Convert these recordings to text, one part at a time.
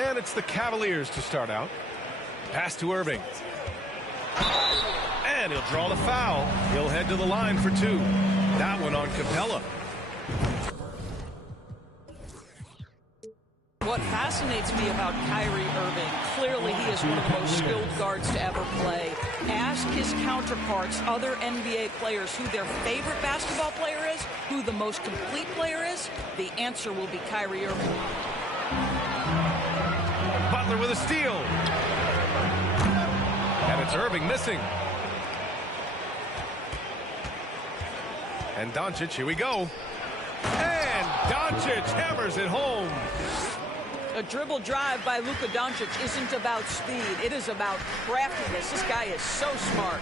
And it's the Cavaliers to start out. Pass to Irving. And he'll draw the foul. He'll head to the line for two. That one on Capella. What fascinates me about Kyrie Irving, clearly he is one of the most skilled guards to ever play. Ask his counterparts, other NBA players, who their favorite basketball player is, who the most complete player is, the answer will be Kyrie Irving. Butler with a steal. And it's Irving missing. And Doncic, here we go. And Doncic hammers it home. A dribble drive by Luka Doncic isn't about speed. It is about craftiness. This guy is so smart.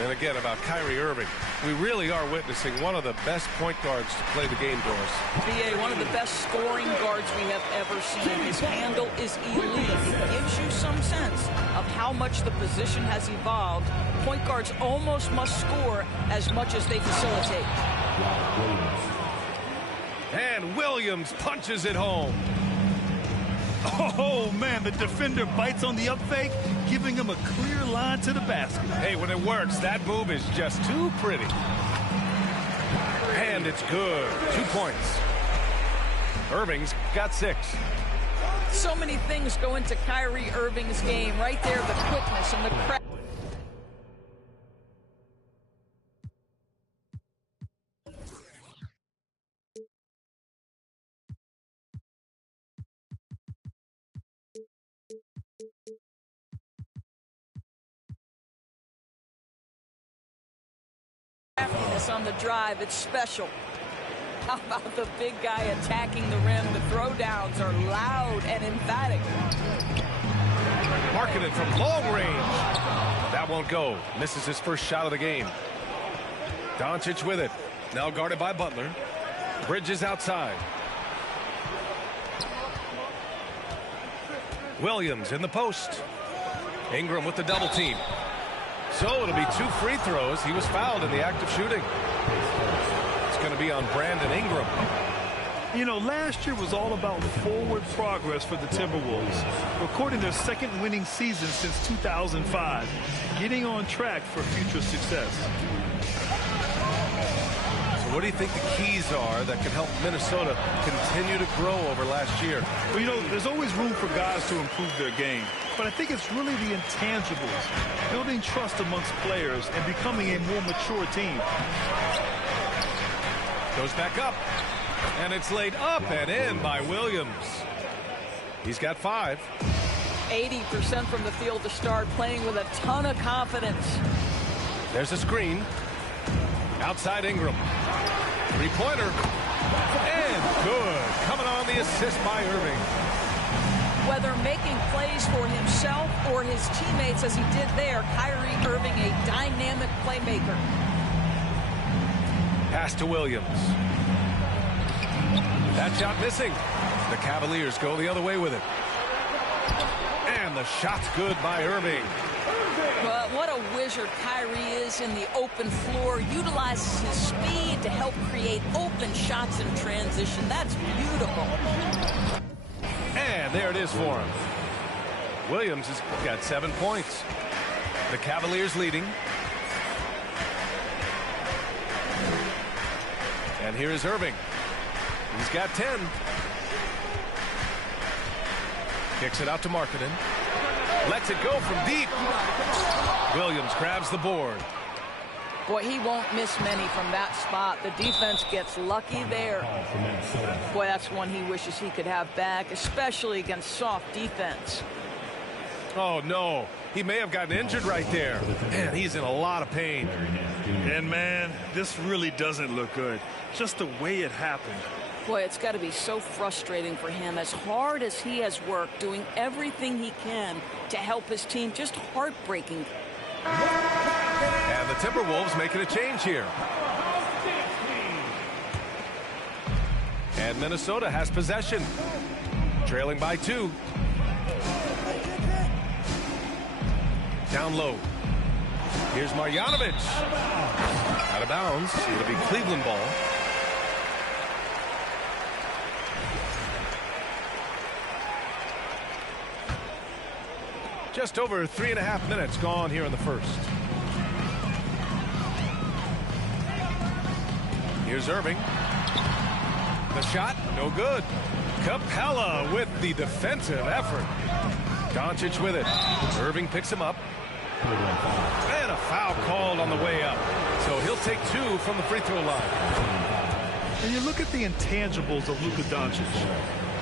And again, about Kyrie Irving. We really are witnessing one of the best point guards to play the game for us. BA, one of the best scoring guards we have ever seen. His handle is elite. It gives you some sense of how much the position has evolved. Point guards almost must score as much as they facilitate. And Williams punches it home. Oh, man, the defender bites on the up fake, giving him a clear line to the basket. Hey, when it works, that move is just too pretty. And it's good. 2 points. Irving's got 6. So many things go into Kyrie Irving's game. Right there, the quickness and the craft. On the drive, it's special. How about the big guy attacking the rim? The throwdowns are loud and emphatic. Marketed from long range. That won't go. Misses his first shot of the game. Doncic with it. Now guarded by Butler. Bridges outside. Williams in the post. Ingram with the double team. So it'll be 2 free throws. He was fouled in the act of shooting. It's going to be on Brandon Ingram. You know, last year was all about forward progress for the Timberwolves, recording their second winning season since 2005, getting on track for future success. So what do you think the keys are that can help Minnesota continue to grow over last year? Well, you know, there's always room for guys to improve their game. But I think it's really the intangibles, building trust amongst players and becoming a more mature team. Goes back up, and it's laid up and in by Williams. He's got 5. 80% from the field to start, playing with a ton of confidence. There's a screen. Outside Ingram. Three-pointer. And good. Coming on the assist by Irving. Whether making plays for himself or his teammates as he did there, Kyrie Irving, a dynamic playmaker. Pass to Williams. That shot missing. The Cavaliers go the other way with it. And the shot's good by Irving. But what a wizard Kyrie is in the open floor. Utilizes his speed to help create open shots in transition. That's beautiful. And there it is for him. Williams has got 7 points. The Cavaliers leading. And here is Irving. He's got 10. Kicks it out to Markkanen. Lets it go from deep. Williams grabs the board. Boy, he won't miss many from that spot. The defense gets lucky there. Boy, that's one he wishes he could have back, especially against soft defense. Oh, no. He may have gotten injured right there. Man, he's in a lot of pain. And, man, this really doesn't look good. Just the way it happened. Boy, it's got to be so frustrating for him. As hard as he has worked, doing everything he can to help his team, just heartbreaking. And the Timberwolves making a change here. And Minnesota has possession. Trailing by 2. Down low. Here's Marjanovic. Out of bounds. It'll be Cleveland ball. Just over 3.5 minutes gone here in the first. Here's Irving. The shot, no good. Capella with the defensive effort. Doncic with it. Irving picks him up. And a foul called on the way up. So he'll take 2 from the free throw line. And you look at the intangibles of Luka Doncic.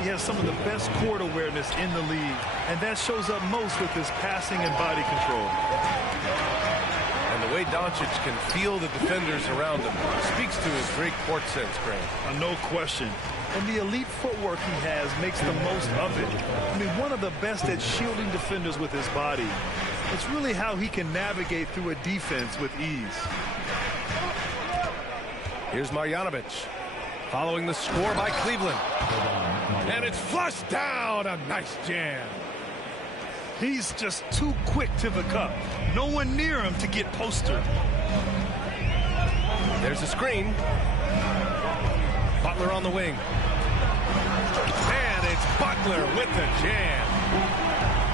He has some of the best court awareness in the league, and that shows up most with his passing and body control. And the way Doncic can feel the defenders around him speaks to his great court sense, Grant. No question. And the elite footwork he has makes the most of it. I mean, one of the best at shielding defenders with his body. It's really how he can navigate through a defense with ease. Here's Marjanovic following the score by Cleveland. And it's flushed down. A nice jam. He's just too quick to the cup. No one near him to get postered. There's a screen. Butler on the wing. And it's Butler with the jam.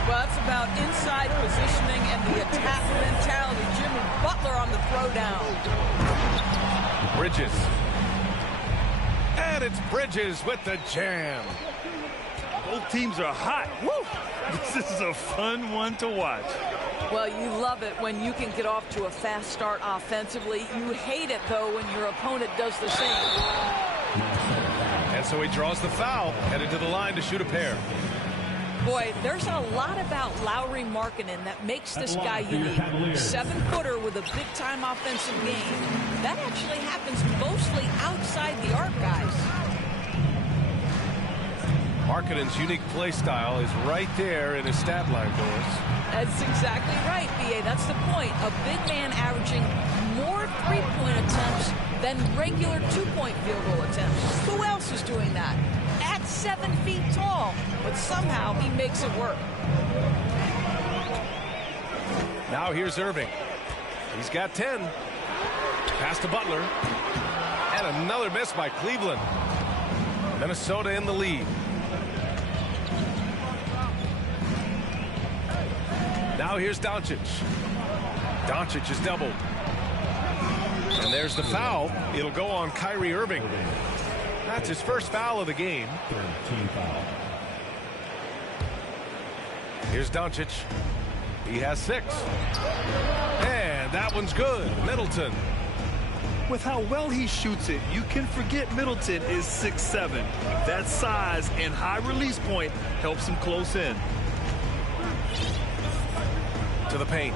Well, that's about inside positioning and the attack mentality. Jimmy Butler on the throwdown. Bridges. And it's Bridges with the jam. Both teams are hot. Woo! This is a fun one to watch. Well, you love it when you can get off to a fast start offensively. You hate it, though, when your opponent does the same. And so he draws the foul, headed to the line to shoot a pair. Boy, there's a lot about Lauri Markkanen that makes this guy unique. 7-footer with a big-time offensive game. That actually happens mostly outside the arc, guys. Markkanen's unique play style is right there in his stat line, Doris. That's exactly right, B.A. That's the point. A big man averaging more three-point attempts than regular two-point field goal attempts. Who else is doing that? At 7 feet tall, but somehow he makes it work. Now here's Irving. He's got 10. Pass to Butler. And another miss by Cleveland. Minnesota in the lead. Now here's Doncic. Doncic is doubled. And there's the foul. It'll go on Kyrie Irving. That's his first foul of the game. Here's Doncic. He has 6. And that one's good. Middleton. With how well he shoots it, you can forget Middleton is 6'7". That size and high release point helps him close in. To the paint.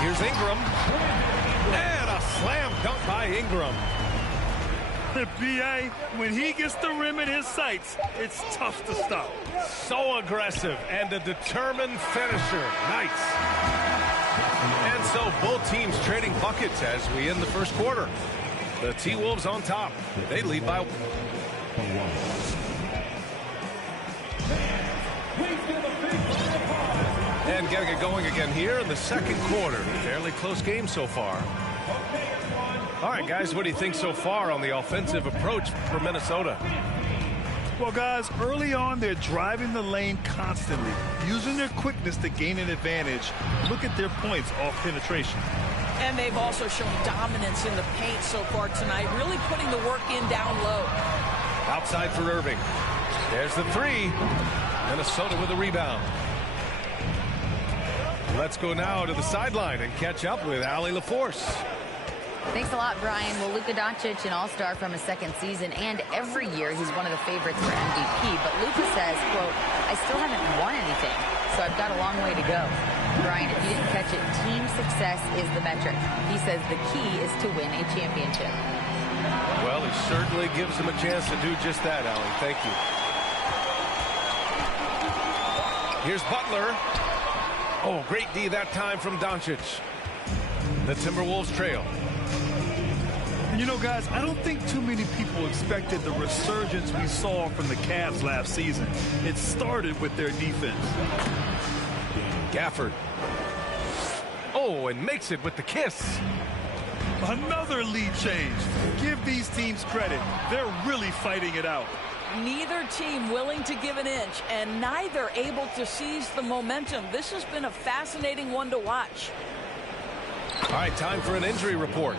Here's Ingram. And a slam dunk by Ingram. B.A., when he gets the rim in his sights, it's tough to stop. So aggressive and a determined finisher. Nice. And so both teams trading buckets as we end the first quarter. The T-Wolves on top. They lead by 1. And getting it going again here in the second quarter. Fairly close game so far. All right, guys, what do you think so far on the offensive approach for Minnesota? Well, guys, early on, they're driving the lane constantly, using their quickness to gain an advantage. Look at their points off penetration. And they've also shown dominance in the paint so far tonight, really putting the work in down low. Outside for Irving. There's the 3. Minnesota with a rebound. Let's go now to the sideline and catch up with Allie LaForce. Thanks a lot, Brian. Well, Luka Doncic, an all-star from his second season, and every year he's one of the favorites for MVP. But Luka says, quote, I still haven't won anything, so I've got a long way to go. Brian, if you didn't catch it, team success is the metric. He says the key is to win a championship. Well, he certainly gives him a chance to do just that, Allie. Thank you. Here's Butler. Oh, great D that time from Doncic. The Timberwolves trail. You know, guys, I don't think too many people expected the resurgence we saw from the Cavs last season. It started with their defense. Gafford. Oh, and makes it with the kiss. Another lead change. Give these teams credit. They're really fighting it out. Neither team willing to give an inch, and neither able to seize the momentum. This has been a fascinating one to watch. All right, time for an injury report.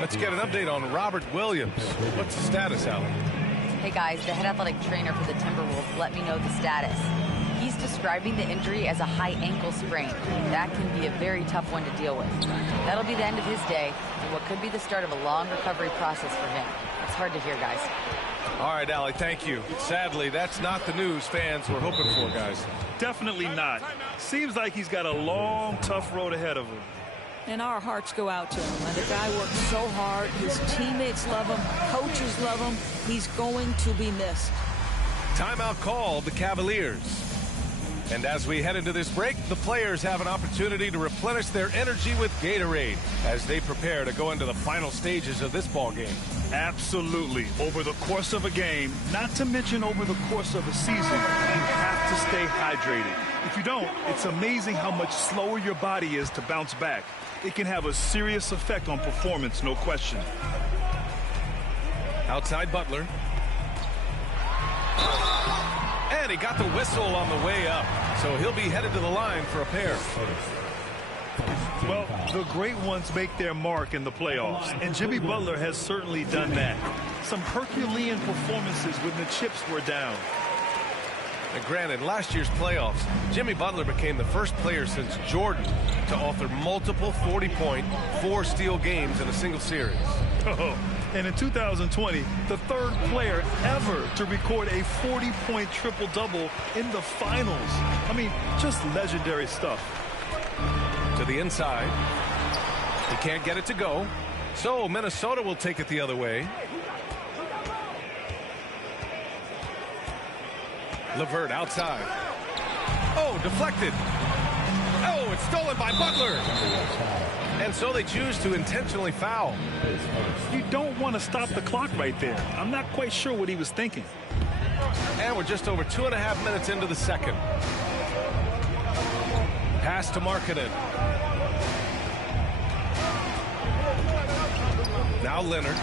Let's get an update on Robert Williams. What's the status, Alan? Hey guys, the head athletic trainer for the Timberwolves let me know the status. He's describing the injury as a high ankle sprain. That can be a very tough one to deal with. That'll be the end of his day and what could be the start of a long recovery process for him. It's hard to hear, guys. All right, Allie, thank you. Sadly, that's not the news fans were hoping for, guys. Definitely not. Seems like he's got a long, tough road ahead of him. And our hearts go out to him. And the guy worked so hard. His teammates love him. Coaches love him. He's going to be missed. Timeout called the Cavaliers. And as we head into this break, the players have an opportunity to replenish their energy with Gatorade as they prepare to go into the final stages of this ball game. Absolutely. Over the course of a game, not to mention over the course of a season, you have to stay hydrated. If you don't, it's amazing how much slower your body is to bounce back. It can have a serious effect on performance, no question. Outside Butler. And he got the whistle on the way up, so he'll be headed to the line for a pair. Well, the great ones make their mark in the playoffs, and Jimmy Butler has certainly done that. Some Herculean performances when the chips were down. And granted, last year's playoffs, Jimmy Butler became the first player since Jordan to author multiple 40-point, 4-steal games in a single series. Oh, and in 2020, the third player ever to record a 40-point triple-double in the finals. I mean, just legendary stuff. To the inside. He can't get it to go. So Minnesota will take it the other way. LeVert outside. Oh, deflected. Oh, it's stolen by Butler. And so they choose to intentionally foul. You don't want to stop the clock right there. I'm not quite sure what he was thinking. And we're just over 2.5 minutes into the second. Pass to Markkanen. Now Leonard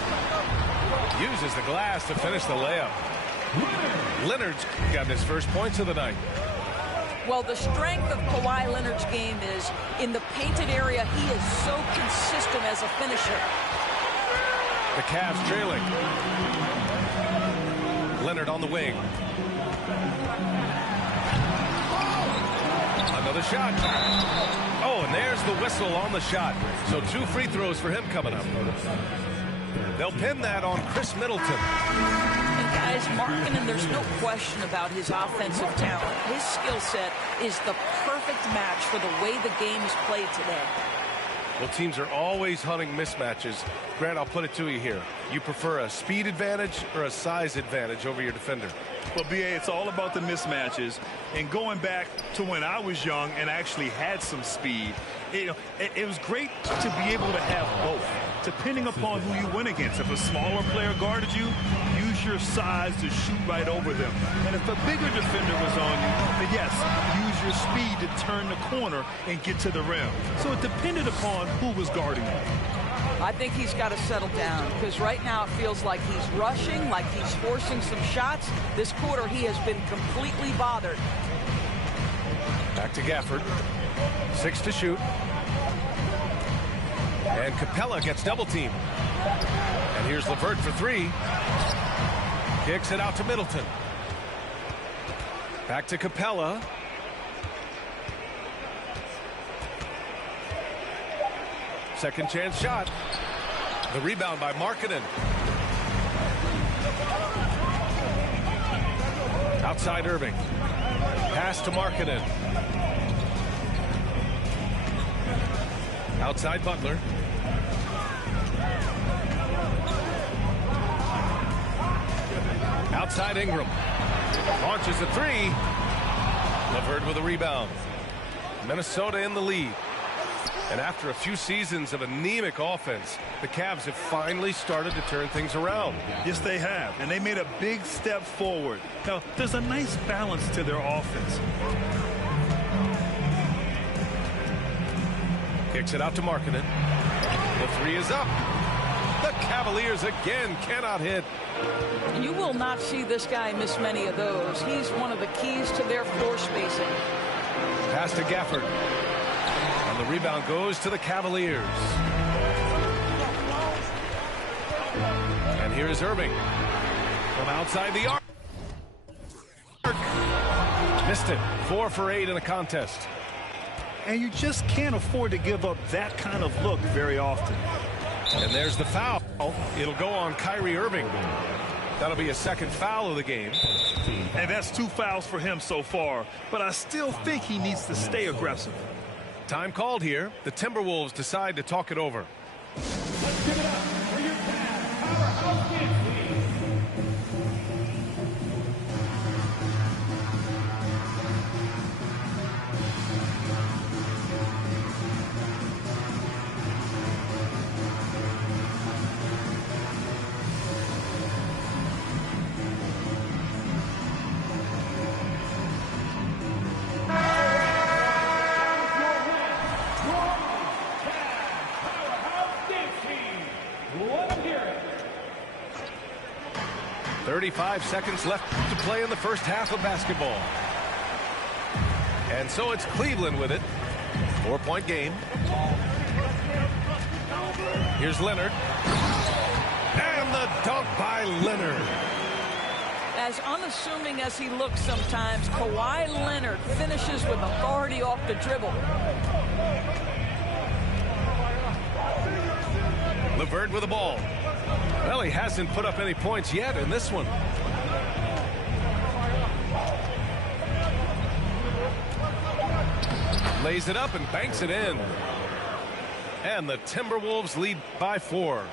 uses the glass to finish the layup. Leonard's got his first points of the night. Well, the strength of Kawhi Leonard's game is in the painted area. He is so consistent as a finisher. The Cavs trailing. Leonard on the wing. Another shot. Oh, and there's the whistle on the shot. So 2 free throws for him coming up. They'll pin that on Chris Middleton. And guys, Markkanen, there's no question about his offensive talent. His skill set is the perfect match for the way the game is played today. Well, teams are always hunting mismatches. Grant, I'll put it to you here. You prefer a speed advantage or a size advantage over your defender? Well, B.A., it's all about the mismatches. And going back to when I was young and actually had some speed, it was great to be able to have both, depending upon who you went against. If a smaller player guarded you, use your size to shoot right over them. And if a bigger defender was on you, then yes, use your speed to turn the corner and get to the rim. So it depended upon who was guarding you. I think he's got to settle down because right now it feels like he's rushing, like he's forcing some shots. This quarter he has been completely bothered. Back to Gafford. 6 to shoot. And Capella gets double teamed. And here's LeVert for 3. Kicks it out to Middleton. Back to Capella. Second chance shot. The rebound by Markkanen. Outside Irving. Pass to Markkanen. Outside Butler. Outside Ingram. Launches a 3. LeVert with a rebound. Minnesota in the lead. And after a few seasons of anemic offense, the Cavs have finally started to turn things around. Yes, they have. And they made a big step forward. Now, there's a nice balance to their offense. Kicks it out to Markkanen. The 3 is up. The Cavaliers again cannot hit. You will not see this guy miss many of those. He's one of the keys to their floor spacing. Pass to Gafford. And the rebound goes to the Cavaliers. And here is Irving. From outside the arc. Missed it. 4 for 8 in a contest. And you just can't afford to give up that kind of look very often. And there's the foul. It'll go on Kyrie Irving. That'll be a second foul of the game. And that's 2 fouls for him so far. But I still think he needs to stay aggressive. Time called here. The Timberwolves decide to talk it over. Let's give it up for your powerhouse kids team. What a hearing. 35 seconds left to play in the first half of basketball. And so it's Cleveland with it. 4-point game. Here's Leonard. And the dunk by Leonard. As unassuming as he looks sometimes, Kawhi Leonard finishes with authority off the dribble. LeVert with the ball. Well, he hasn't put up any points yet in this one. Lays it up and banks it in. And the Timberwolves lead by 4.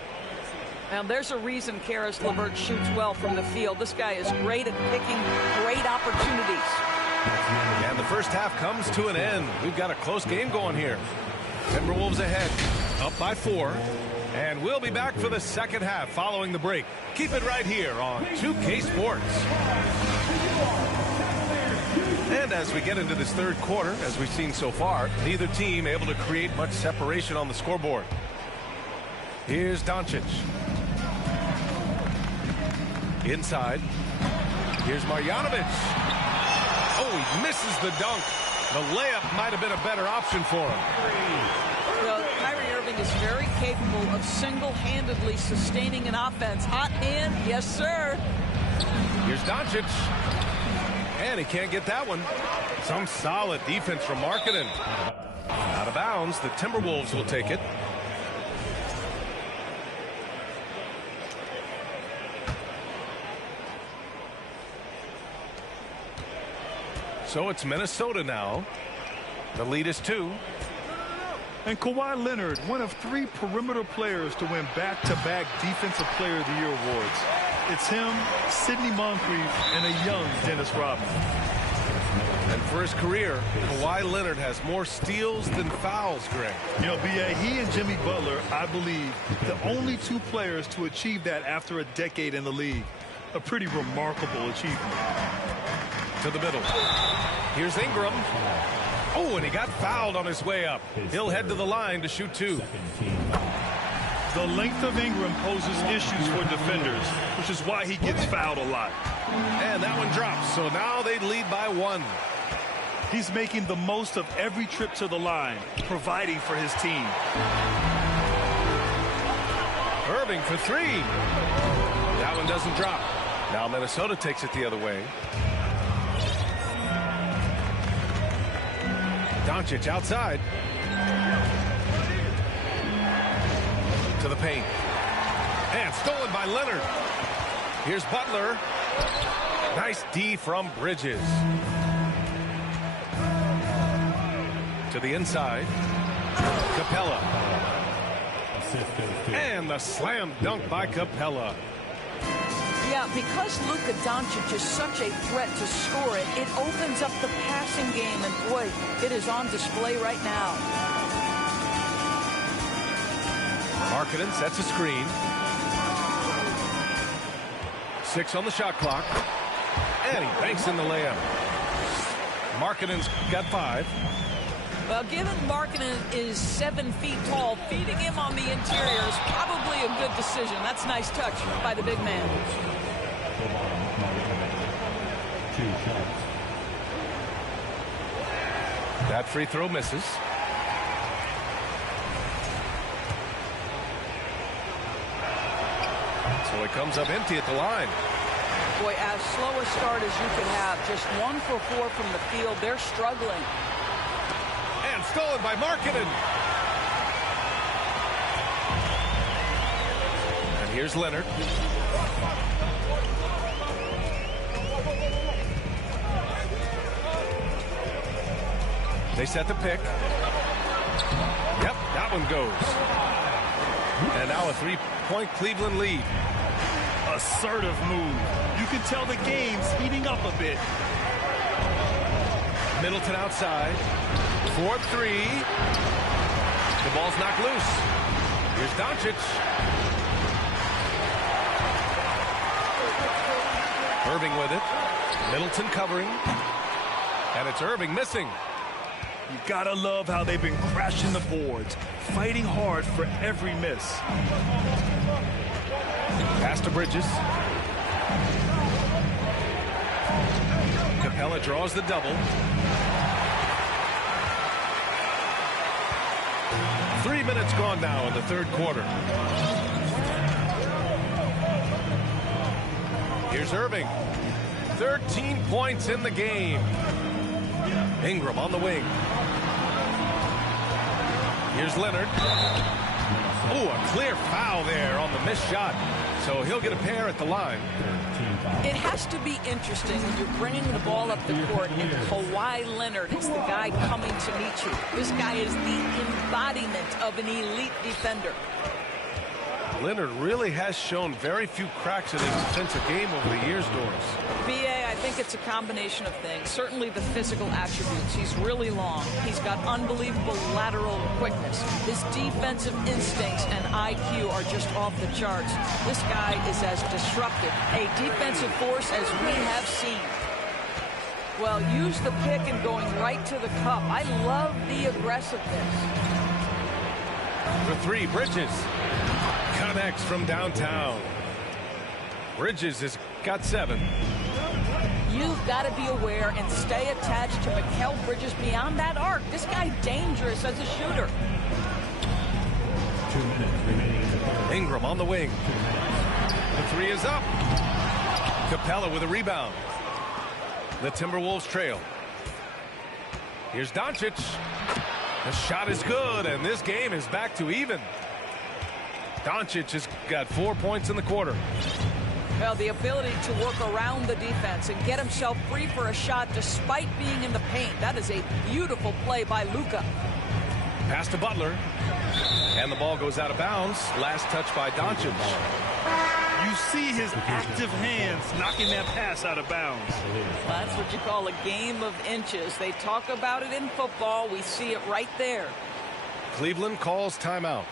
Now, there's a reason Caris LeVert shoots well from the field. This guy is great at picking great opportunities. And the first half comes to an end. We've got a close game going here. Timberwolves ahead, up by 4. And we'll be back for the second half following the break. Keep it right here on 2K Sports. And as we get into this third quarter, as we've seen so far, neither team able to create much separation on the scoreboard. Here's Doncic. Inside. Here's Marjanovic. Oh, he misses the dunk. The layup might have been a better option for him. Well, Kyrie Irving is very capable of single-handedly sustaining an offense. Hot hand, yes, sir. Here's Doncic. And he can't get that one. Some solid defense from Markkanen. Out of bounds, the Timberwolves will take it. So it's Minnesota now. The lead is 2. And Kawhi Leonard, one of 3 perimeter players to win back-to-back Defensive Player of the Year awards. It's him, Sidney Moncrief, and a young Dennis Rodman. And for his career, Kawhi Leonard has more steals than fouls, Greg. You know, B.A., he and Jimmy Butler, I believe, the only 2 players to achieve that after a decade in the league. A pretty remarkable achievement. To the middle. Here's Ingram. Oh, and he got fouled on his way up. He'll head to the line to shoot 2. The length of Ingram poses issues for defenders, which is why he gets fouled a lot. And that one drops, so now they lead by 1. He's making the most of every trip to the line, providing for his team. Irving for 3. That one doesn't drop. Now Minnesota takes it the other way. Doncic outside. To the paint. And stolen by Leonard. Here's Butler. Nice D from Bridges. To the inside. Capella. And the slam dunk by Capella. Yeah, because Luka Doncic is such a threat to score it, it opens up the passing game, and boy, it is on display right now. Markkanen sets a screen. 6 on the shot clock. And he banks in the layup. Markkanen's got 5. Well, given Markkanen is 7 feet tall, feeding him on the interior is probably a good decision. That's a nice touch by the big man. 2 shots. That free throw misses. So it comes up empty at the line. Boy, as slow a start as you could have, just 1 for 4 from the field. They're struggling. And stolen by Markkanen. And here's Leonard. They set the pick. Yep, that one goes. And now a 3-point Cleveland lead. Assertive move. You can tell the game's heating up a bit. Middleton outside. 4-3. The ball's knocked loose. Here's Doncic. Irving with it. Middleton covering. And it's Irving missing. You gotta love how they've been crashing the boards, fighting hard for every miss. Pass to Bridges. Capella draws the double. 3 minutes gone now in the third quarter. Here's Irving. 13 points in the game. Ingram on the wing. Here's Leonard. Oh, a clear foul there on the missed shot. So he'll get a pair at the line. It has to be interesting when you're bringing the ball up the court and Kawhi Leonard is the guy coming to meet you. This guy is the embodiment of an elite defender. Leonard really has shown very few cracks in his defensive game over the years, Doris. B.A., I think it's a combination of things. Certainly the physical attributes. He's really long. He's got unbelievable lateral quickness. His defensive instincts and IQ are just off the charts. This guy is as disruptive, a defensive force as we have seen. Well, use the pick and going right to the cup. I love the aggressiveness. For 3, Bridges. Connects from downtown. Bridges has got 7. You've got to be aware and stay attached to Mikal Bridges beyond that arc. This guy's dangerous as a shooter. 2 minutes remaining in the quarter. Ingram on the wing. The 3 is up. Capella with a rebound. The Timberwolves trail. Here's Doncic. The shot is good, and this game is back to even. Doncic has got 4 points in the quarter. Well, the ability to work around the defense and get himself free for a shot despite being in the paint. That is a beautiful play by Luka. Pass to Butler. And the ball goes out of bounds. Last touch by Doncic. You see his active hands knocking that pass out of bounds. That's what you call a game of inches. They talk about it in football. We see it right there. Cleveland calls timeout.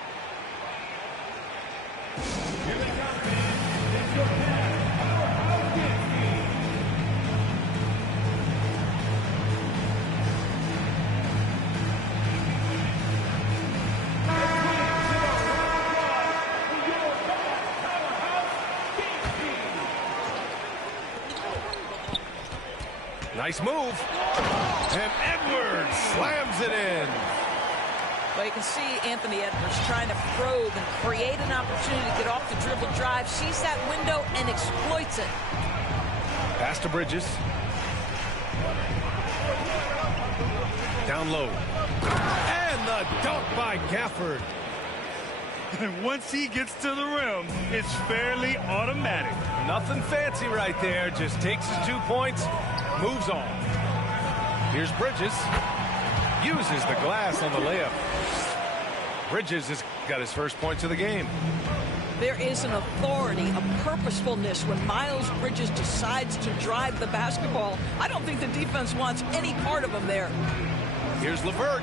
Nice move. And Edwards slams it in. Well, you can see Anthony Edwards trying to probe and create an opportunity to get off the dribble drive, sees that window and exploits it. Pass to Bridges. Down low. And the dunk by Gafford. And once he gets to the rim, it's fairly automatic. Nothing fancy right there. Just takes his 2 points, moves on. Here's Bridges. Uses the glass on the layup. Bridges has got his first points of the game. There is an authority, a purposefulness when Miles Bridges decides to drive the basketball. I don't think the defense wants any part of him there. Here's LeVert.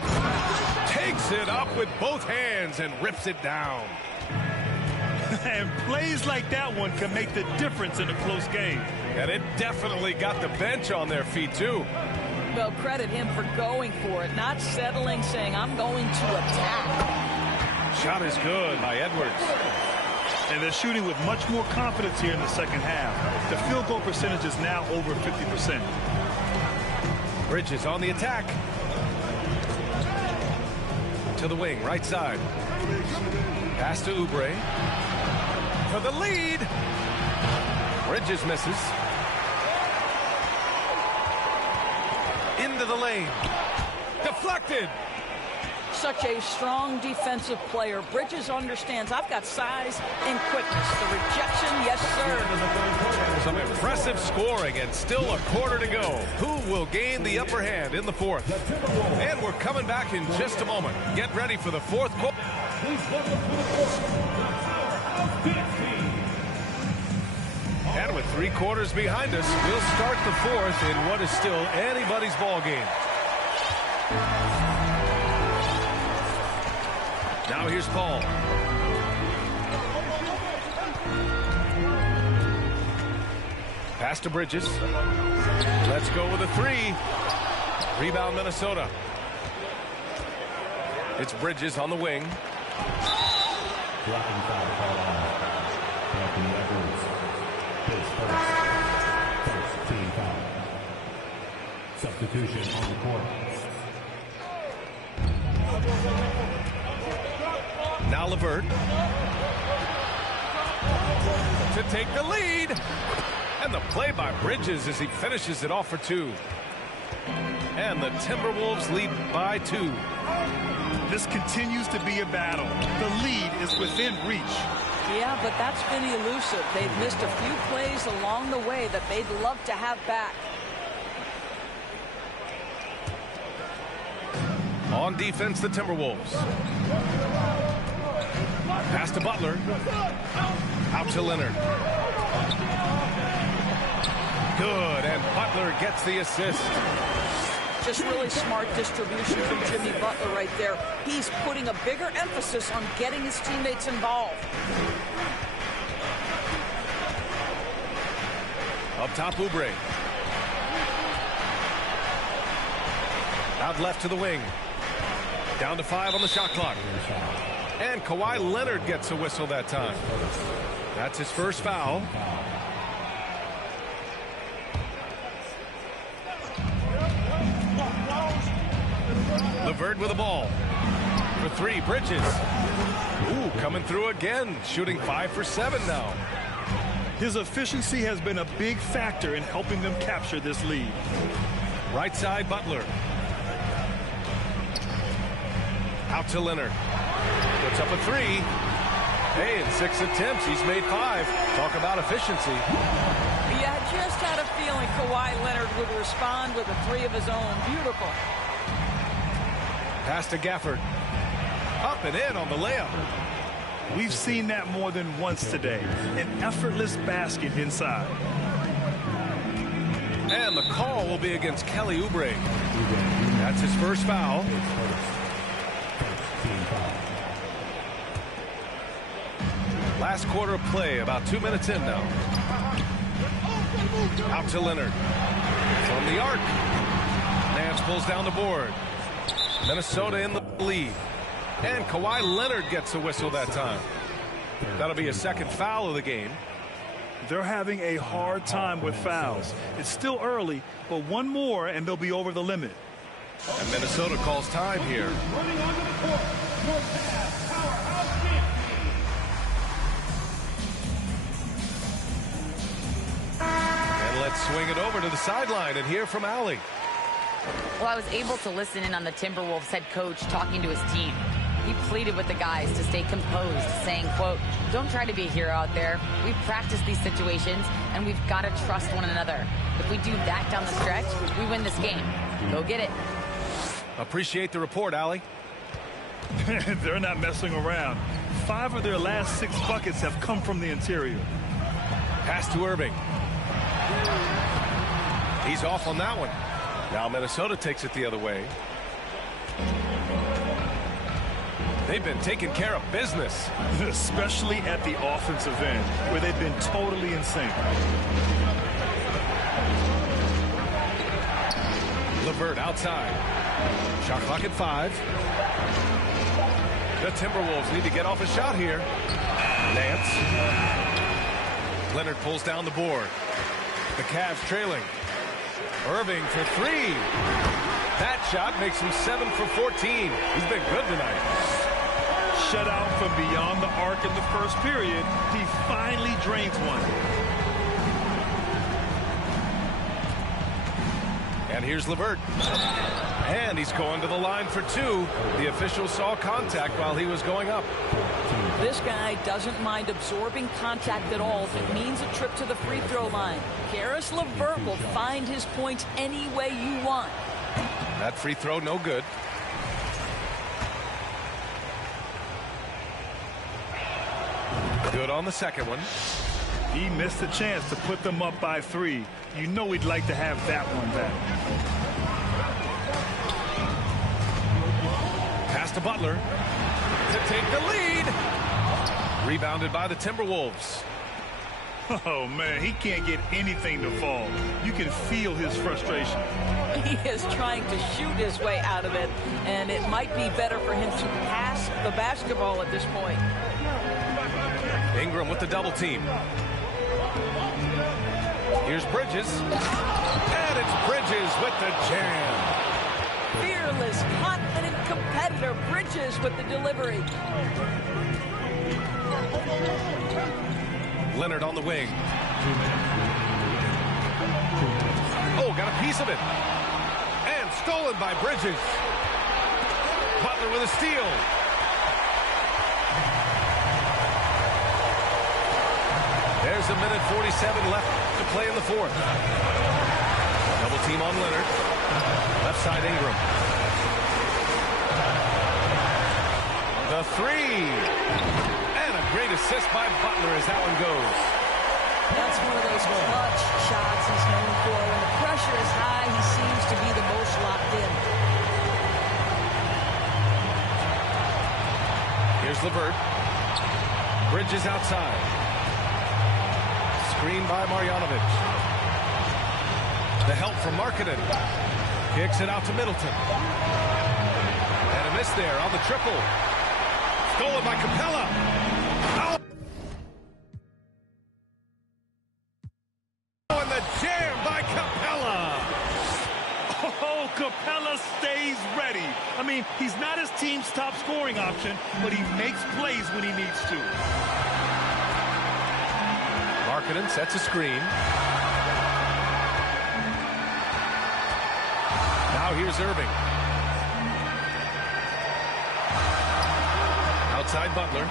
Takes it up with both hands and rips it down. And plays like that one can make the difference in a close game. And it definitely got the bench on their feet, too. They'll credit him for going for it, not settling, saying, I'm going to attack. Shot is good by Edwards. And they're shooting with much more confidence here in the second half. The field goal percentage is now over 50%. Bridges on the attack. To the wing, right side. Pass to Oubre. For the lead. Bridges misses. Into the lane. Deflected. Such a strong defensive player. Bridges understands I've got size and quickness. The rejection, yes, sir. Some impressive scoring and still a quarter to go. Who will gain the upper hand in the fourth? And we're coming back in just a moment. Get ready for the fourth quarter. And with 3 quarters behind us, we'll start the fourth in what is still anybody's ball game. Now here's Paul. Pass to Bridges. Let's go with a 3. Rebound Minnesota. It's Bridges on the wing. Blocking foul call on Anthony Edwards. His first team foul. Substitution on the court. Now LeVert to take the lead. And the play by Bridges as he finishes it off for 2. And the Timberwolves lead by 2. This continues to be a battle. The lead is within reach. Yeah, but that's been elusive. They've missed a few plays along the way that they'd love to have back. On defense, the Timberwolves. Pass to Butler. Out to Leonard. Good, and Butler gets the assist. Just really smart distribution from Jimmy Butler right there. He's putting a bigger emphasis on getting his teammates involved. Up top, Oubre. Out left to the wing. Down to 5 on the shot clock. And Kawhi Leonard gets a whistle that time. That's his first foul. LeVert with the ball. For 3, Bridges. Ooh, coming through again. Shooting 5 for 7 now. His efficiency has been a big factor in helping them capture this lead. Right side, Butler. Out to Leonard. Puts up a 3. Hey, in 6 attempts, he's made 5. Talk about efficiency. Yeah, I just had a feeling Kawhi Leonard would respond with a 3 of his own. Beautiful. Pass to Gafford. Up and in on the layup. We've seen that more than once today. An effortless basket inside. And the call will be against Kelly Oubre. That's his first foul. Last quarter of play, about 2 minutes in now. Out to Leonard. From the arc. Nance pulls down the board. Minnesota in the lead. And Kawhi Leonard gets a whistle that time. That'll be a second foul of the game. They're having a hard time with fouls. It's still early, but one more and they'll be over the limit. And Minnesota calls time here. Running onto the court. Your Cavs powerhouse champion. And let's swing it over to the sideline and hear from Allie. Well, I was able to listen in on the Timberwolves head coach talking to his team. He pleaded with the guys to stay composed, saying, quote, don't try to be a hero out there. We've practiced these situations, and we've got to trust one another. If we do that down the stretch, we win this game. Go get it. Appreciate the report, Allie. They're not messing around. 5 of their last 6 buckets have come from the interior. Pass to Irving. He's off on that one. Now Minnesota takes it the other way. They've been taking care of business. Especially at the offensive end, where they've been totally in sync. LeVert outside. Shot clock at 5. The Timberwolves need to get off a shot here. Nance. Leonard pulls down the board. The Cavs trailing. Irving for 3. That shot makes him 7 for 14. He's been good tonight. Shut out from beyond the arc in the first period. He finally drains one. And here's LeVert. And he's going to the line for 2. The official saw contact while he was going up. This guy doesn't mind absorbing contact at all if it means a trip to the free throw line. Caris LeVert will find his points any way you want. That free throw, no good. Good on the second one. He missed a chance to put them up by 3. You know he'd like to have that one back. Pass to Butler to take the lead. Rebounded by the Timberwolves. Oh, man, he can't get anything to fall. You can feel his frustration. He is trying to shoot his way out of it, and it might be better for him to pass the basketball at this point. Ingram with the double team. Here's Bridges. And it's Bridges with the jam. Fearless, confident competitor. Bridges with the delivery. Leonard on the wing. Oh, got a piece of it. And stolen by Bridges. Butler with a steal. There's a minute 47 left to play in the fourth. Double team on Leonard. Left side Ingram. The 3. And a great assist by Butler as that one goes. That's one of those clutch shots he's known for. When the pressure is high, he seems to be the most locked in. Here's LeVert. Bridges outside. Screen by Marjanovic. The help from Markkanen. Kicks it out to Middleton. And a miss there on the triple. Stolen by Capella. Oh! And the jam by Capella. Oh, Capella stays ready. I mean, he's not his team's top scoring option, but he makes plays when he needs to. Markkanen sets a screen. Now here's Irving. Outside Butler.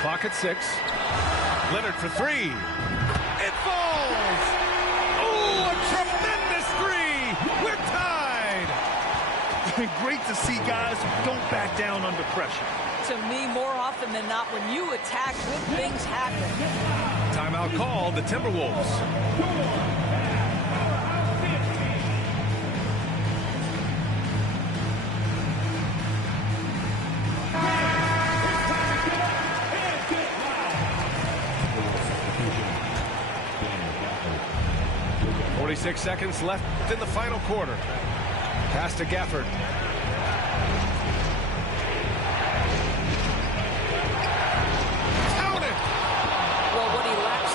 Clock at 6. Leonard for 3. It falls! Oh, a tremendous 3! We're tied! Great to see guys who don't back down under pressure. To me, more often than not, when you attack, good things happen. Timeout called, the Timberwolves. Substitution. 46 seconds left in the final quarter. Pass to Gafford.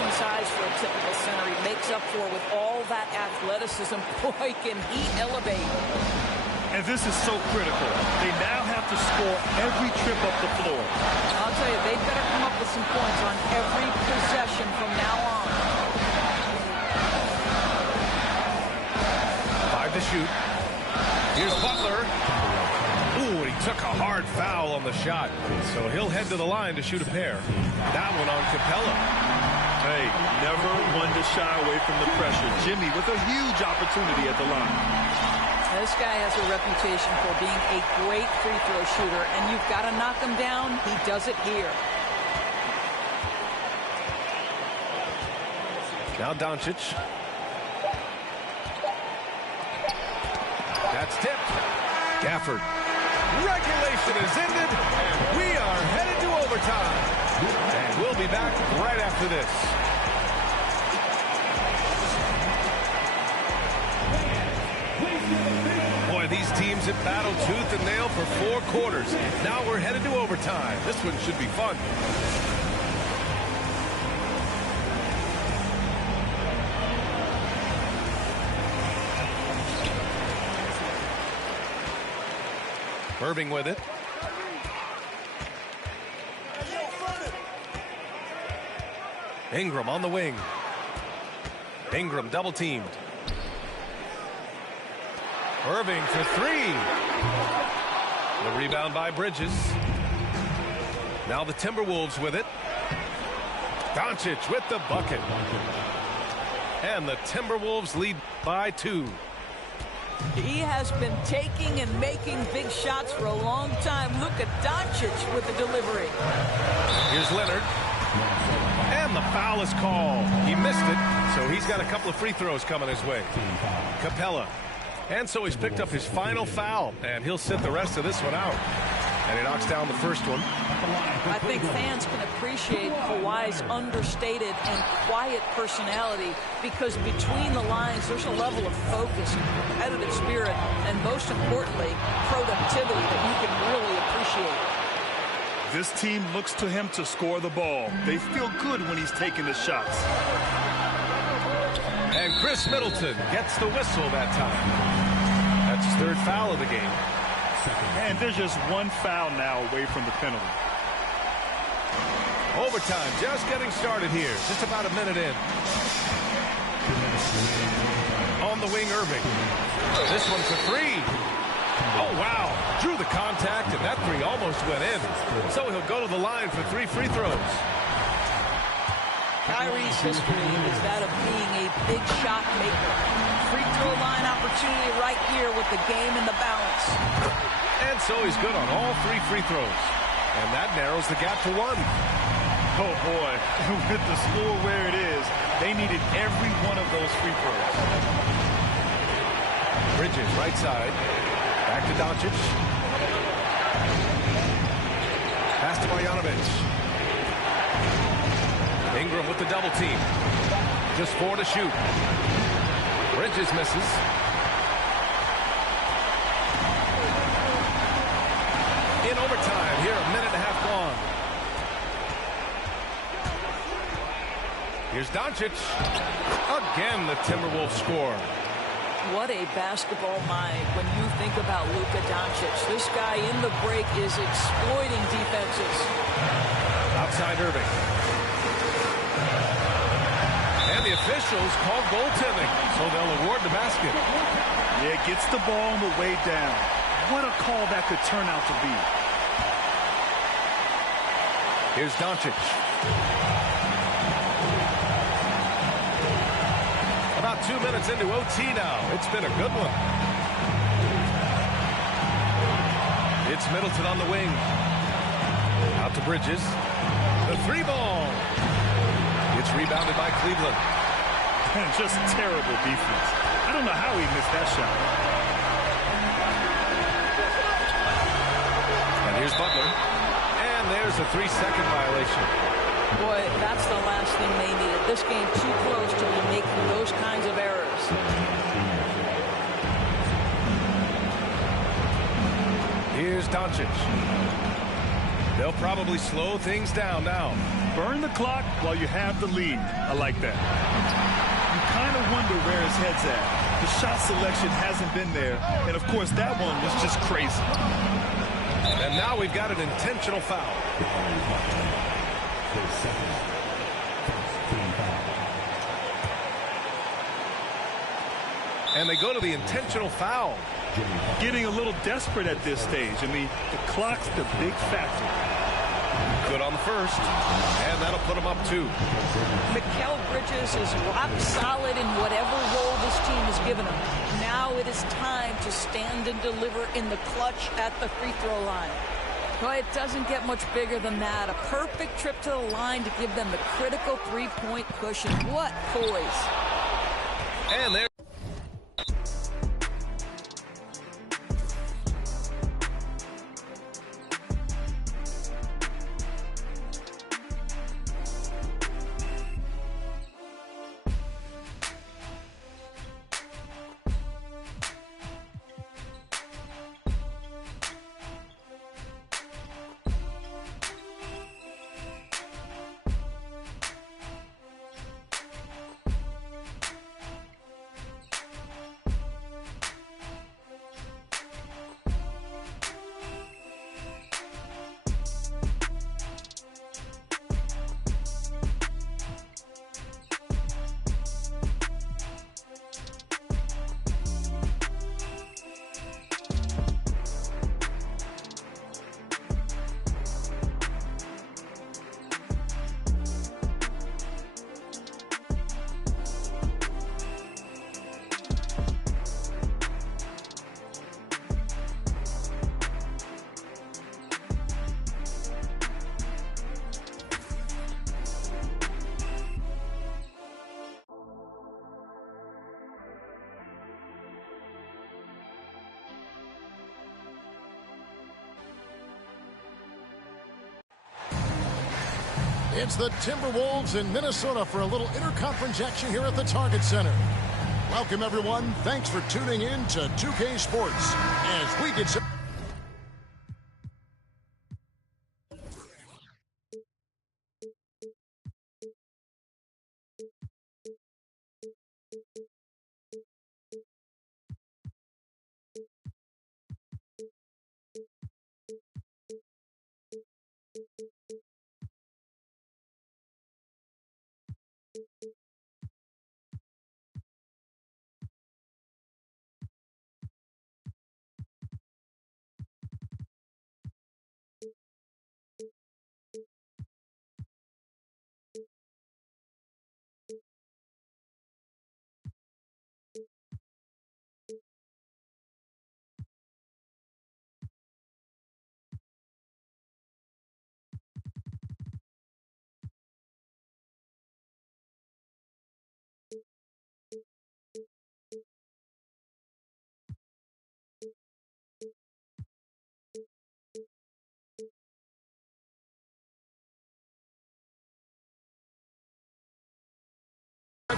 Size for a typical center. He makes up for with all that athleticism. Boy, can he elevate. And this is so critical. They now have to score every trip up the floor. I'll tell you, they better come up with some points on every possession from now on. 5 to shoot. Here's Butler. Ooh, he took a hard foul on the shot. So he'll head to the line to shoot a pair. That one on Capella. Hey, never one to shy away from the pressure. Jimmy with a huge opportunity at the line. This guy has a reputation for being a great free throw shooter, and you've got to knock him down. He does it here. Now Doncic. That's tipped. Gafford. Regulation is ended, and we are headed to overtime. And we'll be back right after this. Please give a big These teams have battled tooth and nail for 4 quarters. Now we're headed to overtime. This one should be fun. Irving with it. Ingram on the wing. Ingram double teamed. Irving for 3. The rebound by Bridges. Now the Timberwolves with it. Doncic with the bucket. And the Timberwolves lead by 2. He has been taking and making big shots for a long time. Luka Doncic with the delivery. Here's Leonard. And the foul is called. He missed it, so he's got a couple of free throws coming his way. Capella. And so he's picked up his final foul, and he'll sit the rest of this one out. And he knocks down the first one. I think fans can appreciate Kawhi's understated and quiet personality, because between the lines there's a level of focus and competitive spirit, and most importantly, productivity that you can really appreciate. This team looks to him to score the ball. They feel good when he's taking the shots. And Chris Middleton gets the whistle that time. That's his 3rd foul of the game. And there's just 1 foul now away from the penalty. Overtime just getting started here. Just about a minute in. On the wing, Irving. This one for 3. Oh, wow. Drew the contact, and that 3 almost went in. So he'll go to the line for 3 free throws. Kyrie's history is that of being a big shot maker. Free throw line opportunity right here with the game in the balance. And so he's good on all 3 free throws. And that narrows the gap to 1. Oh, boy. With the score where it is, they needed every one of those free throws. Bridges, right side. Back to Doncic. Pass to Marjanovic. Ingram with the double team. Just 4 to shoot. Bridges misses. In overtime here, a minute and a half gone. Here's Doncic. Again, the Timberwolves score. What a basketball mind when you think about Luka Doncic. This guy in the break is exploiting defenses. Outside Irving. And the officials call goaltending, so they'll award the basket. Yeah, gets the ball on the way down. What a call that could turn out to be. Here's Doncic. About 2 minutes into OT now. It's been a good one. It's Middleton on the wing. Out to Bridges. The 3 ball. It's rebounded by Cleveland. Just terrible defense. I don't know how he missed that shot. And here's Butler. And there's a 3-second violation. Boy, that's the last thing they needed. This game too close to be making those kinds of errors. Here's Doncic. They'll probably slow things down now. Burn the clock while you have the lead. I like that. You kind of wonder where his head's at. The shot selection hasn't been there. And, of course, that one was just crazy. And now we've got an intentional foul. And they go to the intentional foul. Getting a little desperate at this stage. I mean, the clock's the big factor. Good on the first. And that'll put them up 2. Mikal Bridges is rock solid in whatever role this team has given him. Now it is time to stand and deliver in the clutch at the free throw line. Well, it doesn't get much bigger than that. A perfect trip to the line to give them the critical 3-point cushion. What poise. And there. It's the Timberwolves in Minnesota for a little interconference action here at the Target Center. Welcome, everyone. Thanks for tuning in to 2K Sports as we get some...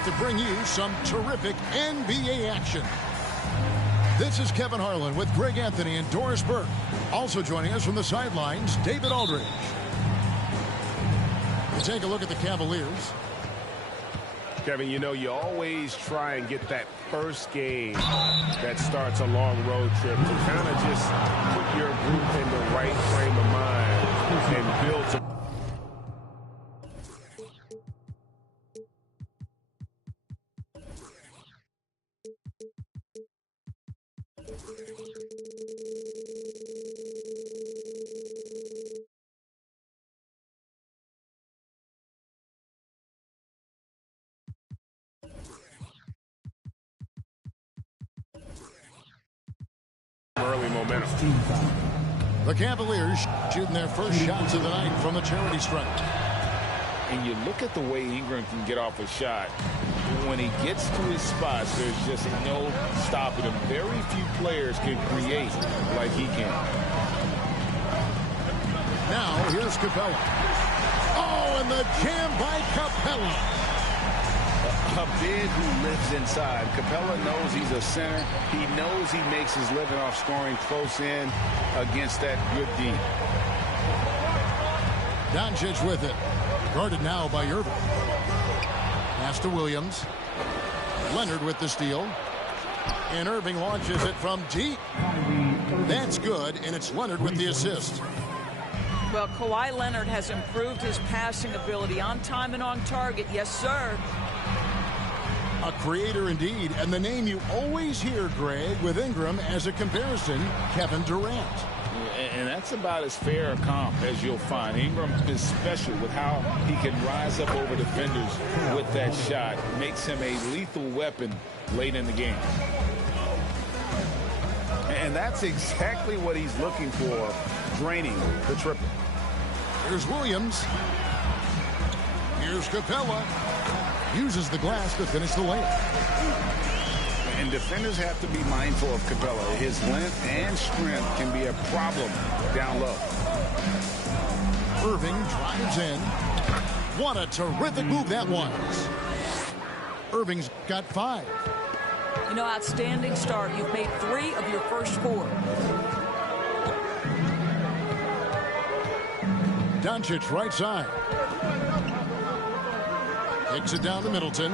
to bring you some terrific NBA action. This is Kevin Harlan with Greg Anthony and Doris Burke. Also joining us from the sidelines, David Aldridge. We'll take a look at the Cavaliers. Kevin, you know, you always try and get that first game that starts a long road trip to kind of just put your group in the right frame of mind and build some. Early momentum. The Cavaliers shooting their first shots of the night from the charity stripe. And you look at the way Ingram can get off a shot. When he gets to his spots, there's just no stopping him. Very few players can create like he can. Now, here's Capella. Oh, and the jam by Capella. A big who lives inside. Capella knows he's a center. He knows he makes his living off scoring close in against that good D. Doncic with it. Guarded now by Irving. Pass to Williams. Leonard with the steal. And Irving launches it from deep. That's good, and it's Leonard with the assist. Well, Kawhi Leonard has improved his passing ability on time and on target. Yes, sir. A creator indeed, and the name you always hear, Greg, with Ingram as a comparison, Kevin Durant. And that's about as fair a comp as you'll find. Ingram is special with how he can rise up over defenders with that shot. Makes him a lethal weapon late in the game. And that's exactly what he's looking for, draining the triple. Here's Williams. Here's Capella. Uses the glass to finish the layup. And defenders have to be mindful of Capella. His length and strength can be a problem down low. Irving drives in. What a terrific move that was. Irving's got 5. You know, outstanding start. You've made 3 of your first 4. Doncic right side. Kicks it down to Middleton.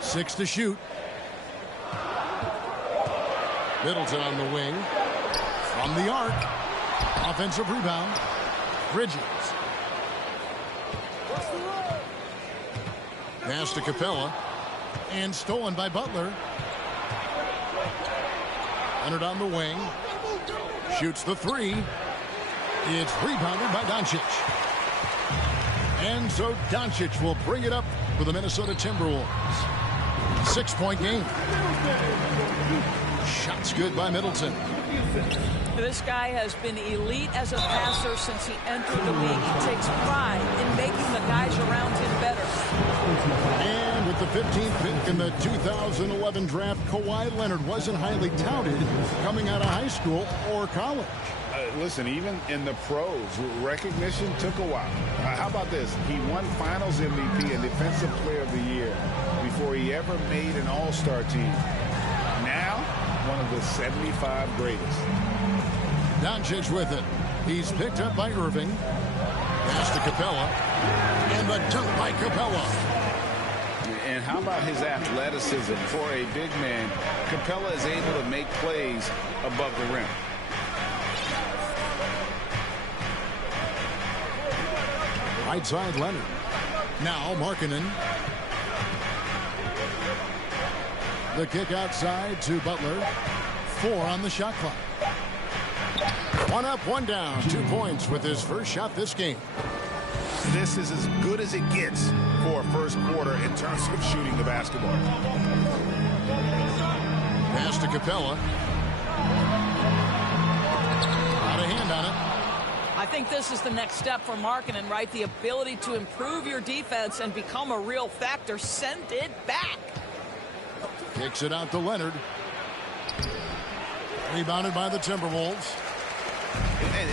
6 to shoot. Middleton on the wing. From the arc. Offensive rebound. Bridges. Pass to Capella. And stolen by Butler. Leonard on the wing. Shoots the 3. It's rebounded by Doncic. And so Doncic will bring it up for the Minnesota Timberwolves. 6-point game. Shots good by Middleton. This guy has been elite as a passer since he entered the league. He takes pride in making the guys around him better. And with the 15th pick in the 2011 draft, Kawhi Leonard wasn't highly touted coming out of high school or college. Listen, even in the pros, recognition took a while. How about this? He won Finals MVP and Defensive Player of the Year before he ever made an All-Star team. Now, one of the 75 greatest. Doncic with it. He's picked up by Irving. Pass to Capella. And the dunk by Capella. And how about his athleticism? For a big man, Capella is able to make plays above the rim. Right side Leonard. Now Markkanen. The kick outside to Butler. 4 on the shot clock. 1 up, 1 down. 2 points with his first shot this game. This is as good as it gets for a first quarter in terms of shooting the basketball. Pass to Capella. Out of hand on it. I think this is the next step for Markkanen, right? The ability to improve your defense and become a real factor. Send it back. Kicks it out to Leonard. Rebounded by the Timberwolves.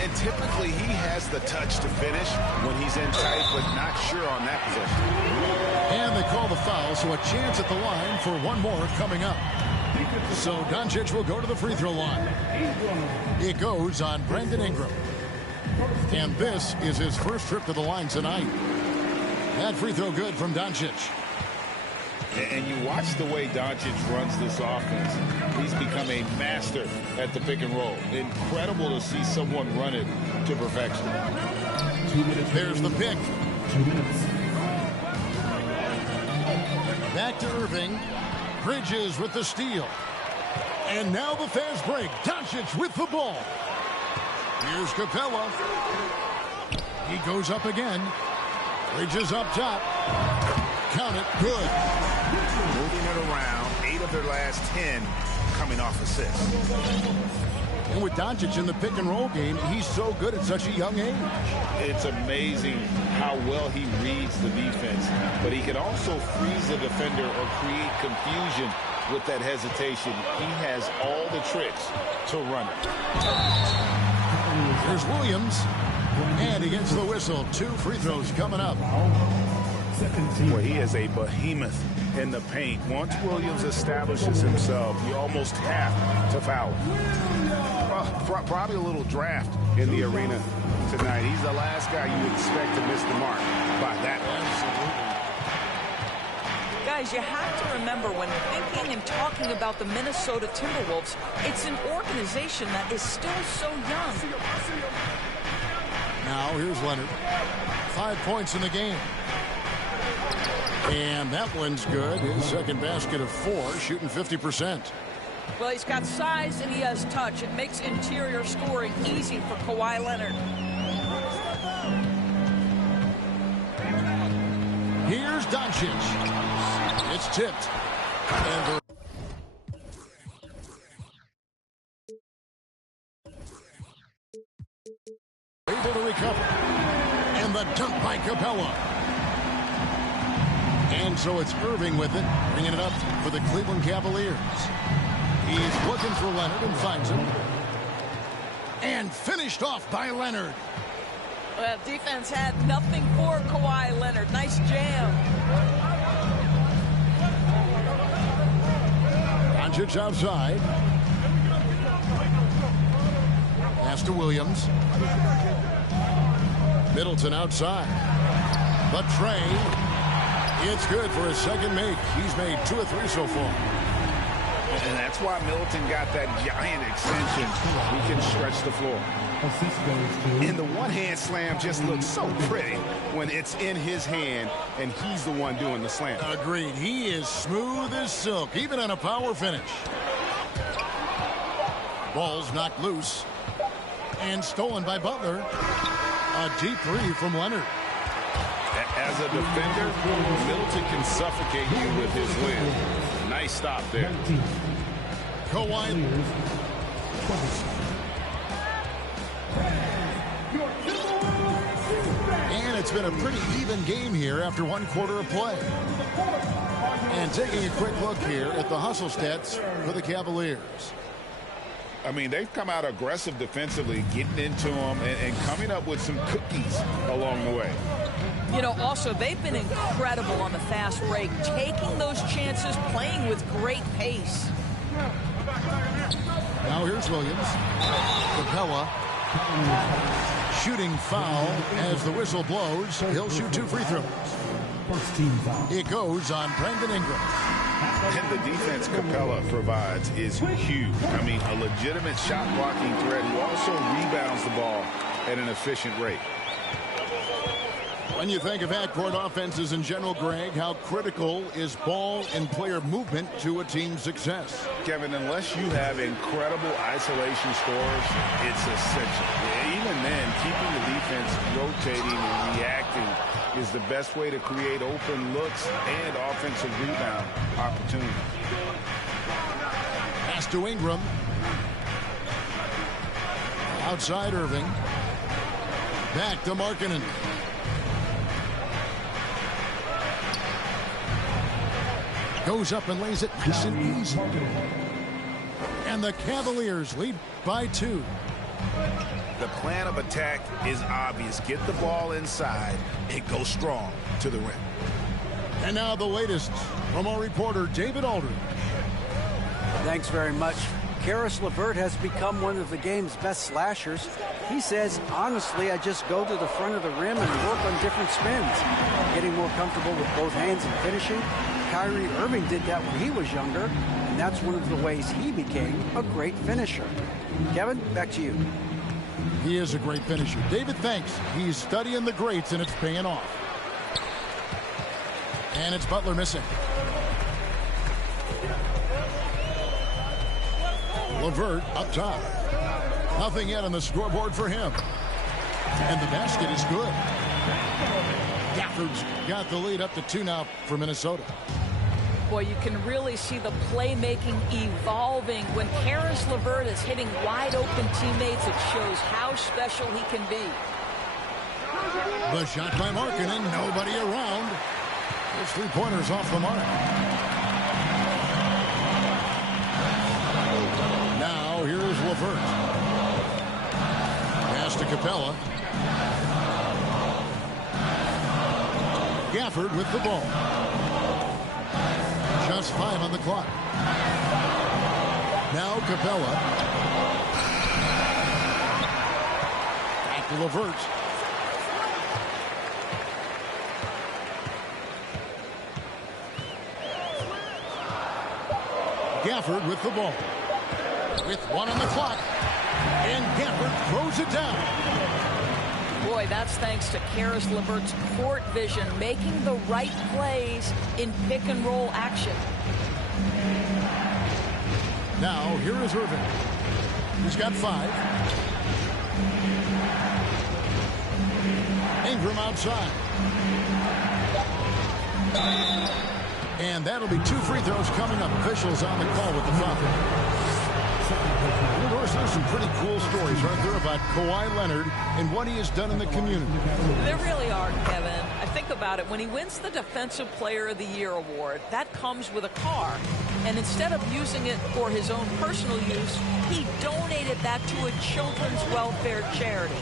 And typically he has the touch to finish when he's in tight, but not sure on that possession. And they call the foul, so a chance at the line for one more coming up. So Doncic will go to the free throw line. It goes on Brandon Ingram. And this is his first trip to the line tonight. That free throw good from Doncic. And you watch the way Doncic runs this offense. He's become a master at the pick and roll. Incredible to see someone run it to perfection. 2 minutes. There's the pick. 2 minutes. Back to Irving. Bridges with the steal. And now the fast break. Doncic with the ball. Here's Capella. He goes up again. Bridges up top. Count it. Good. Moving it around. 8 of their last 10 coming off assists. And with Doncic in the pick and roll game, he's so good at such a young age. It's amazing how well he reads the defense, but he can also freeze the defender or create confusion with that hesitation. He has all the tricks to run it. There's Williams. And he gets the whistle. 2 free throws coming up. Well, he is a behemoth in the paint. Once Williams establishes himself, you almost have to foul him. Probably a little draft in the arena tonight. He's the last guy you expect to miss the mark by that much. Guys, you have to remember when thinking and talking about the Minnesota Timberwolves, it's an organization that is still so young. Now here's Leonard. 5 points in the game. And that one's good. His second basket of 4, shooting 50%. Well, he's got size and he has touch. It makes interior scoring easy for Kawhi Leonard. Here's Doncic. It's tipped. And able to recover. And the dunk by Capella. And so it's Irving with it, bringing it up for the Cleveland Cavaliers. He's looking for Leonard and finds him. And finished off by Leonard. Well, defense had nothing for Kawhi Leonard. Nice jam. Doncic outside. Pass to Williams. Middleton outside. But Trey. It's good for his second make. He's made 2 of 3 so far. And that's why Middleton got that giant extension. He can stretch the floor. And the one-hand slam just looks so pretty when it's in his hand and he's the one doing the slam. Agreed. He is smooth as silk, even on a power finish. Ball's knocked loose. And stolen by Butler. A deep 3 from Leonard. As a defender, Middleton can suffocate you with his length. Nice stop there. Kawhi. And it's been a pretty even game here after 1 quarter of play. And taking a quick look here at the hustle stats for the Cavaliers. I mean, they've come out aggressive defensively, getting into them and coming up with some cookies along the way. You know, also, they've been incredible on the fast break, taking those chances, playing with great pace. Now here's Williams. Capella. Shooting foul as the whistle blows. He'll shoot 2 free throws. It goes on Brandon Ingram. And the defense Capella provides is huge. I mean, a legitimate shot blocking threat who also rebounds the ball at an efficient rate. When you think of half-court offenses in general, Greg, how critical is ball and player movement to a team's success? Kevin, unless you have incredible isolation scores, it's essential. Even then, keeping the defense rotating and reacting is the best way to create open looks and offensive rebound opportunities. Pass to Ingram. Outside Irving. Back to Markkanen. Goes up and lays it nice and easy. And the Cavaliers lead by 2. The plan of attack is obvious. Get the ball inside and go strong to the rim. And now the latest from our reporter, David Aldridge. Thanks very much. Caris LeVert has become one of the game's best slashers. He says, honestly, I just go to the front of the rim and work on different spins, getting more comfortable with both hands and finishing. Kyrie Irving did that when he was younger, and that's one of the ways he became a great finisher. Kevin, back to you. He is a great finisher. David, thanks. He's studying the greats, and it's paying off. And it's Butler missing. LeVert up top. Nothing yet on the scoreboard for him. And the basket is good. Gafford's got the lead up to 2 now for Minnesota. Boy, you can really see the playmaking evolving. When Caris LeVert is hitting wide-open teammates, it shows how special he can be. The shot by Markkanen, nobody around. Those 3-pointers off the mark. Now here's LeVert. Pass to Capella. Gafford with the ball. Just 5 on the clock. Now Capella. Back to LeVert. Gafford with the ball. With 1 on the clock. And Gafford throws it down. Boy, that's thanks to Caris LeVert's court vision, making the right plays in pick-and-roll action. Now, here is Irving. He's got 5. Ingram outside. And that'll be 2 free throws coming up. Officials on the call with the foul. Of course, there's some pretty cool stories right there about Kawhi Leonard and what he has done in the community. There really are, Kevin. I think about it. When he wins the Defensive Player of the Year award, that comes with a car. And instead of using it for his own personal use, he donated that to a children's welfare charity.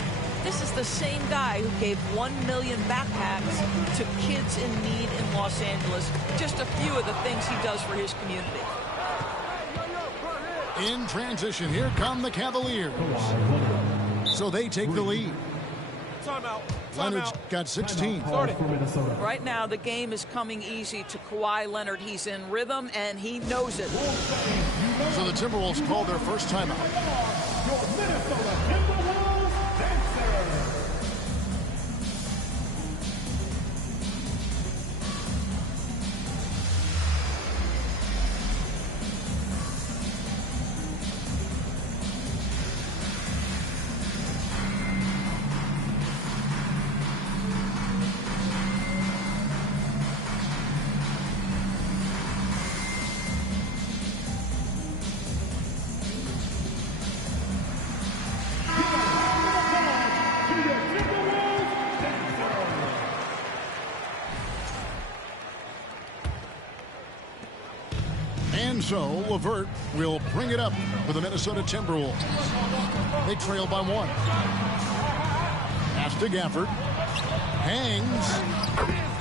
This is the same guy who gave 1 million backpacks to kids in need in Los Angeles. Just a few of the things he does for his community. In transition, here come the Cavaliers. So they take the lead. Leonard's got 16. Right now, the game is coming easy to Kawhi Leonard. He's in rhythm, and he knows it. So the Timberwolves call their first timeout. And so LeVert will bring it up for the Minnesota Timberwolves. They trail by 1. Pass to Gafford. Hangs.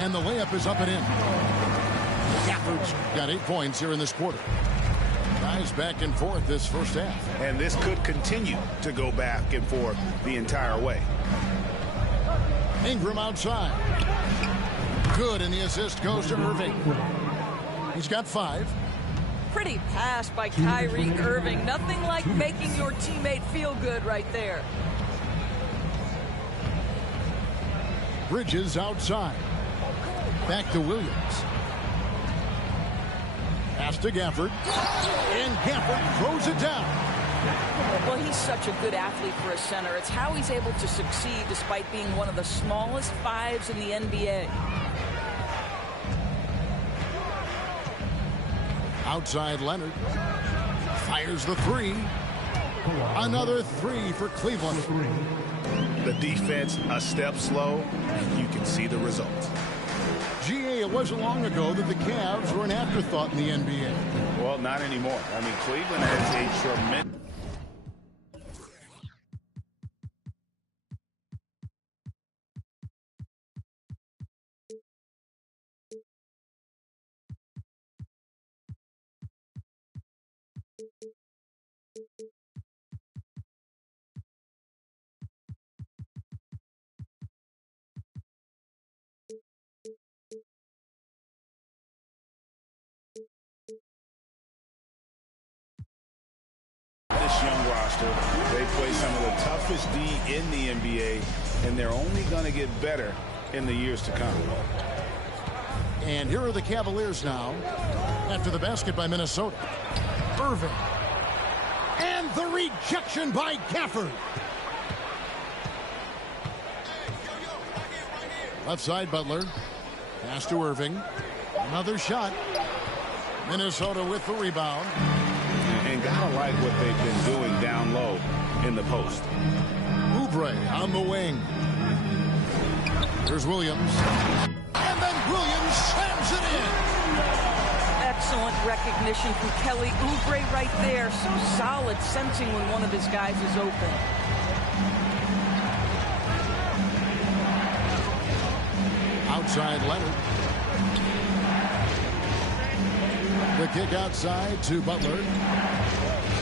And the layup is up and in. Gafford's got 8 points here in this quarter. Guys back and forth this first half. And this could continue to go back and forth the entire way. Ingram outside. Good, and the assist goes to Irving. He's got 5. Pretty pass by Kyrie Irving. Nothing like making your teammate feel good right there. Bridges outside. Back to Williams. Pass to Gafford. And Gafford throws it down. Well, he's such a good athlete for a center. It's how he's able to succeed despite being one of the smallest 5s in the NBA. Outside Leonard. Fires the 3. Another 3 for Cleveland. The defense a step slow, and you can see the results. GA, it wasn't long ago that the Cavs were an afterthought in the NBA. Well, not anymore. I mean, Cleveland has a tremendous... This young roster, they play some of the toughest D in the NBA, and they're only going to get better in the years to come. And here are the Cavaliers now after the basket by Minnesota. Irving. And the rejection by Gafford. Left side, Butler. Pass to Irving. Another shot. Minnesota with the rebound. And gotta like what they've been doing down low in the post. Oubre on the wing. Here's Williams. And then Williams slams it in. Excellent recognition from Kelly Oubre right there. So solid, sensing when one of his guys is open. Outside Leonard. The kick outside to Butler.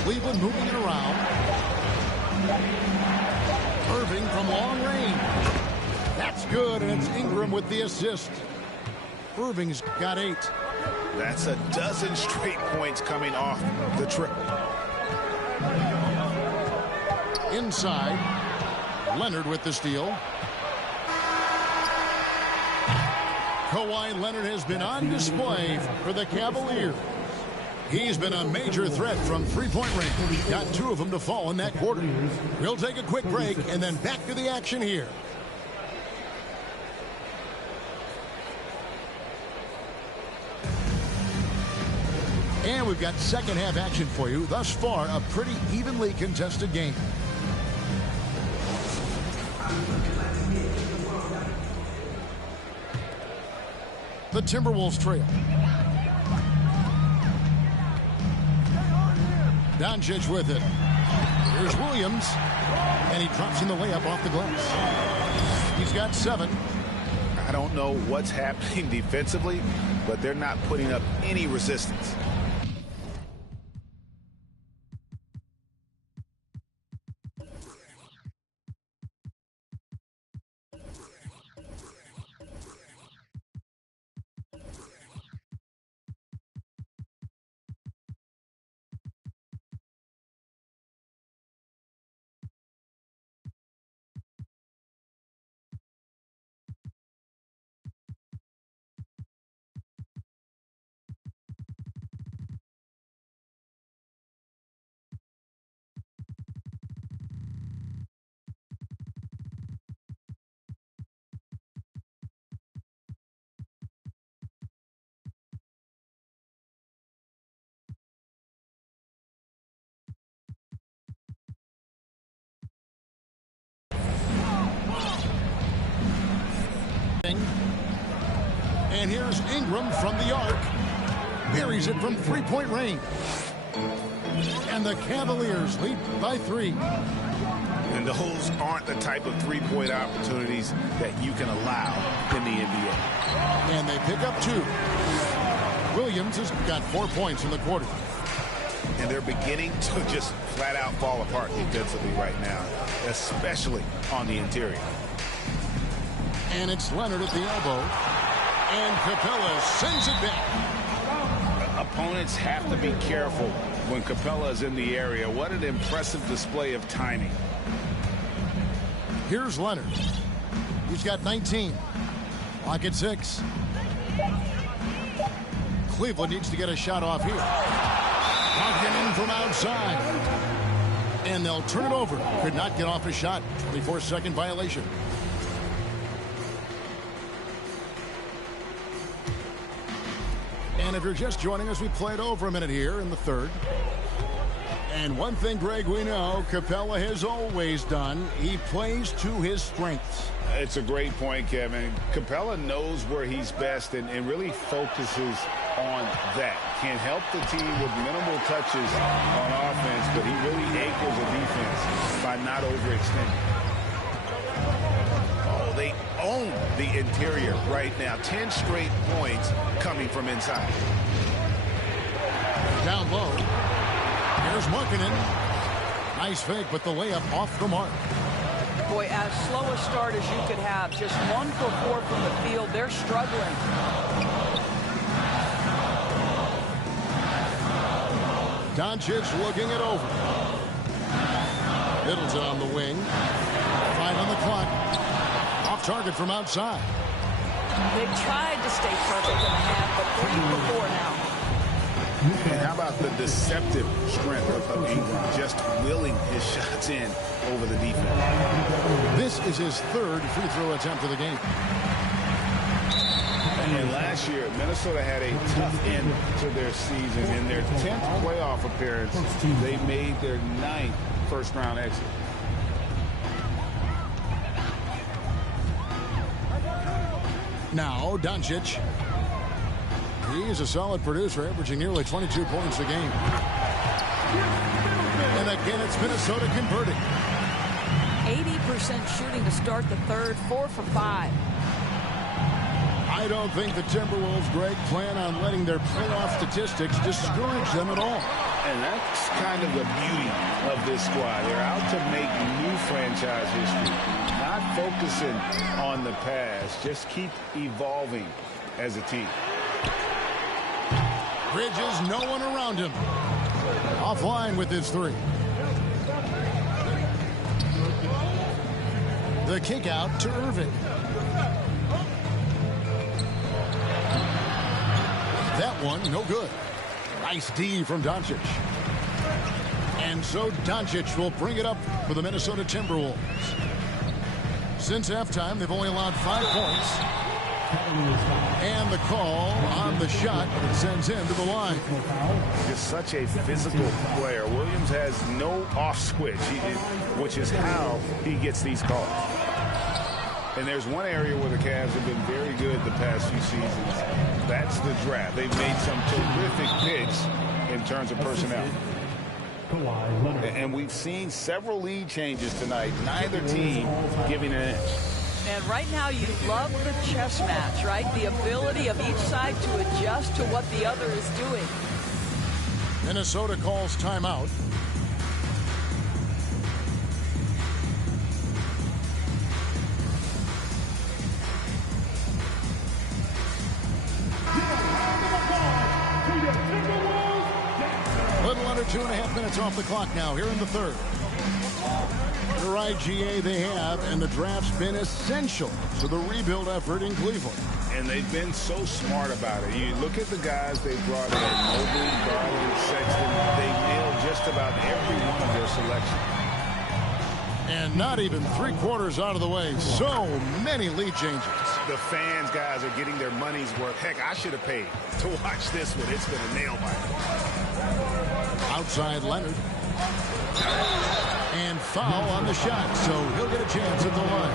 Cleveland moving it around. Irving from long range. That's good, and it's Ingram with the assist. Irving's got 8. That's a dozen straight points coming off the triple. Inside. Leonard with the steal. Kawhi Leonard has been on display for the Cavaliers. He's been a major threat from three-point range. Got 2 of them to fall in that quarter. We'll take a quick break and then back to the action here. And we've got second half action for you. Thus far, a pretty evenly contested game. The Timberwolves trail. Doncic with it. Here's Williams. And he drops in the layup off the glass. He's got 7. I don't know what's happening defensively, but they're not putting up any resistance. And here's Ingram from the arc. buries it from three-point range. And the Cavaliers lead by 3. And those aren't the type of three-point opportunities that you can allow in the NBA. And they pick up 2. Williams has got 4 points in the quarter. And they're beginning to just flat-out fall apart defensively right now, especially on the interior. And it's Leonard at the elbow. And Capella sends it back. Opponents have to be careful when Capella is in the area. What an impressive display of timing. Here's Leonard. He's got 19. Clock at 6. Cleveland needs to get a shot off here. Knocking in from outside. And they'll turn it over. Could not get off a shot. 24-second violation. And if you're just joining us, we played over a minute here in the third. And one thing, Greg, we know Capella has always done. He plays to his strengths. It's a great point, Kevin. Capella knows where he's best and really focuses on that. Can help the team with minimal touches on offense, but he really anchors the defense by not overextending. Oh, they own the interior right now. 10 straight points coming from inside. Down low. Here's Markkanen. Nice fake, but the layup off the mark. Boy, as slow a start as you could have. Just 1 for 4 from the field. They're struggling. Doncic looking it over. Middleton on the wing. 5 on the clock. Off target from outside. They tried to stay perfect in the half, but 3 for 4 now. And how about the deceptive strength of Ingram, just willing his shots in over the defense. This is his 3rd free throw attempt of the game. And last year, Minnesota had a tough end to their season. In their 10th playoff appearance, they made their 9th first-round exit. Now, Doncic. He's a solid producer, averaging nearly 22 points a game. And again, it's Minnesota converting. 80% shooting to start the third, 4 for 5. I don't think the Timberwolves, Greg, plan on letting their playoff statistics discourage them at all. And that's kind of the beauty of this squad. They're out to make new franchise history, not focusing on the past. Just keep evolving as a team. Bridges, no one around him. Offline with his 3. The kick out to Irving. That one, no good. Nice D from Doncic. And so Doncic will bring it up for the Minnesota Timberwolves. Since halftime, they've only allowed 5 points. And the call on the shot sends him to the line. Just such a physical player. Williams has no off switch, which is how he gets these calls. And there's one area where the Cavs have been very good the past few seasons. That's the draft. They've made some terrific picks in terms of personnel. And we've seen several lead changes tonight. Neither team giving an inch. And right now you love the chess match, right? The ability of each side to adjust to what the other is doing. Minnesota calls timeout. Little under 2.5 minutes off the clock now here in the third. You're right, GA, they have, and the draft's been essential to the rebuild effort in Cleveland. And they've been so smart about it. You look at the guys they brought in, Mobley, Garland, Sexton, they nailed just about every one of their selections. And not even 3/4 out of the way. So many lead changes. The fans, guys, are getting their money's worth. Heck, I should have paid to watch this one. It's been a nail biter. Outside Leonard. And foul on the shot, so he'll get a chance at the line.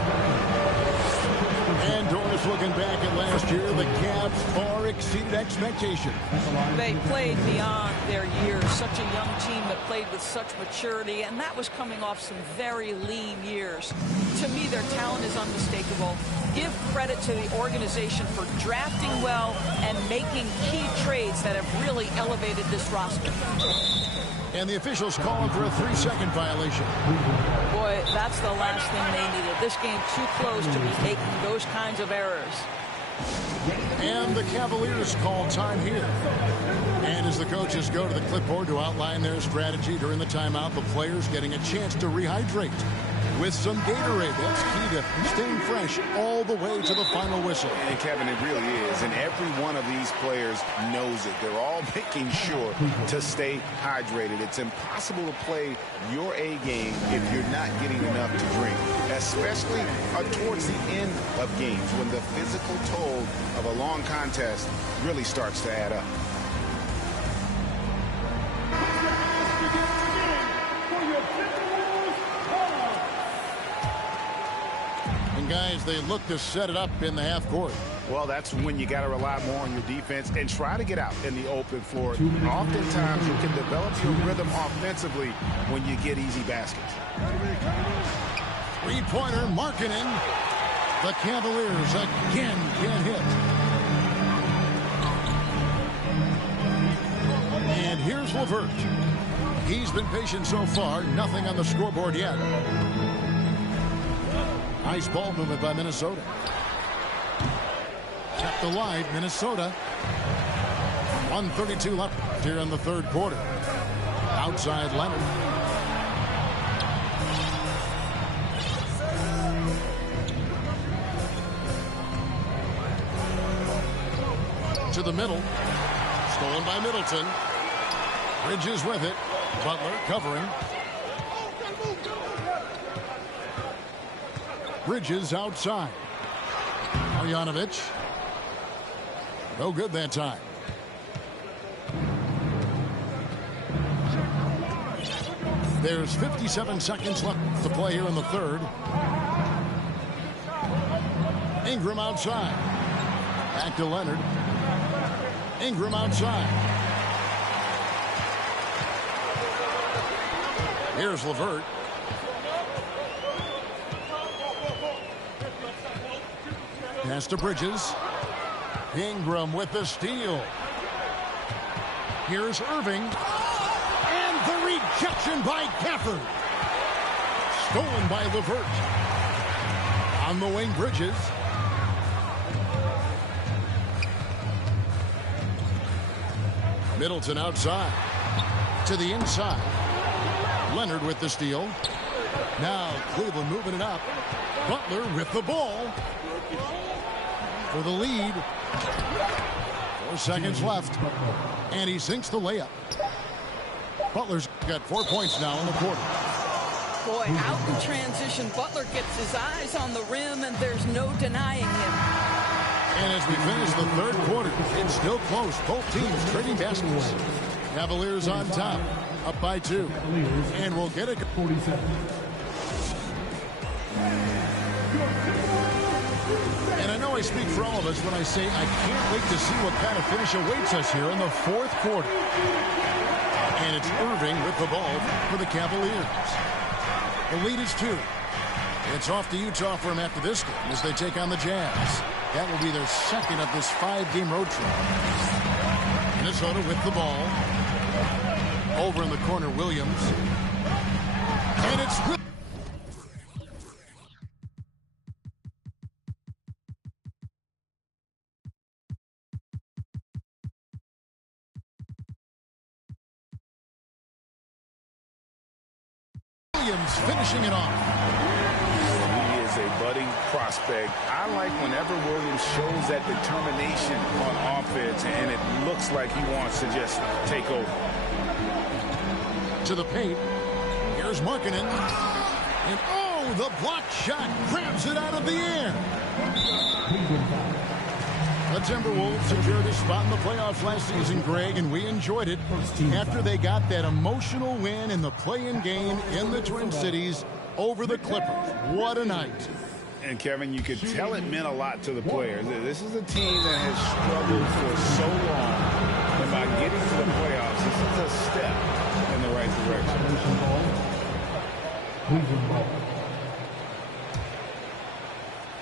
And Doris Just looking back at last year, the Cavs far exceeded expectations. They played beyond their years. Such a young team that played with such maturity, and that was coming off some very lean years. To me, their talent is unmistakable. Give credit to the organization for drafting well and making key trades that have really elevated this roster. And the officials calling for a 3-second violation. Boy, that's the last thing they needed. This game too close to be making those kinds of errors. And the Cavaliers call time here. And as the coaches go to the clipboard to outline their strategy during the timeout, the players getting a chance to rehydrate with some Gatorade. That's key to staying fresh all the way to the final whistle. And Kevin, it really is. And every one of these players knows it. They're all making sure to stay hydrated. It's impossible to play your A game if you're not getting enough to drink, especially towards the end of games when the physical toll of a long contest really starts to add up. Guys, they look to set it up in the half court. Well, that's when you got to rely more on your defense and try to get out in the open floor. Oftentimes, you can develop your rhythm offensively when you get easy baskets. Three-pointer, Markkanen. The Cavaliers again can't hit. And here's LeVert. He's been patient so far. Nothing on the scoreboard yet. Nice ball movement by Minnesota. Kept alive, Minnesota. 1:32 left here in the third quarter. Outside Leonard. To the middle. Stolen by Middleton. Bridges with it. Butler covering. Bridges outside. Marjanovic. No good that time. There's 57 seconds left to play here in the third. Ingram outside. Back to Leonard. Ingram outside. Here's LeVert. Pass to Bridges. Ingram with the steal. Here's Irving. And the rejection by Gafford. Stolen by LeVert. On the wing, Bridges. Middleton outside. To the inside. Leonard with the steal. Now Cleveland moving it up. Butler with the ball. For the lead. 4 seconds left. And he sinks the layup. Butler's got 4 points now in the quarter. Boy, out in transition, Butler gets his eyes on the rim, and there's no denying him. And as we finish the third quarter, it's still close. Both teams trading baskets. Cavaliers on top, up by 2. And we'll get it. 47. And I know I speak for all of us when I say I can't wait to see what kind of finish awaits us here in the fourth quarter. And it's Irving with the ball for the Cavaliers. The lead is 2. It's off to Utah for them after this game as they take on the Jazz. That will be their second of this 5-game road trip. Minnesota with the ball. Over in the corner, Williams. And it's Williams finishing it off. He is a budding prospect. I like whenever Williams shows that determination on offense, and it looks like he wants to just take over. To the paint. Here's Markkanen. And oh, the block shot grabs it out of the air. The Timberwolves secured a spot in the playoffs last season, Greg, and we enjoyed it after they got that emotional win in the play-in game in the Twin Cities over the Clippers. What a night. And, Kevin, you could tell it meant a lot to the players. This is a team that has struggled for so long. And by getting to the playoffs, this is a step in the right direction.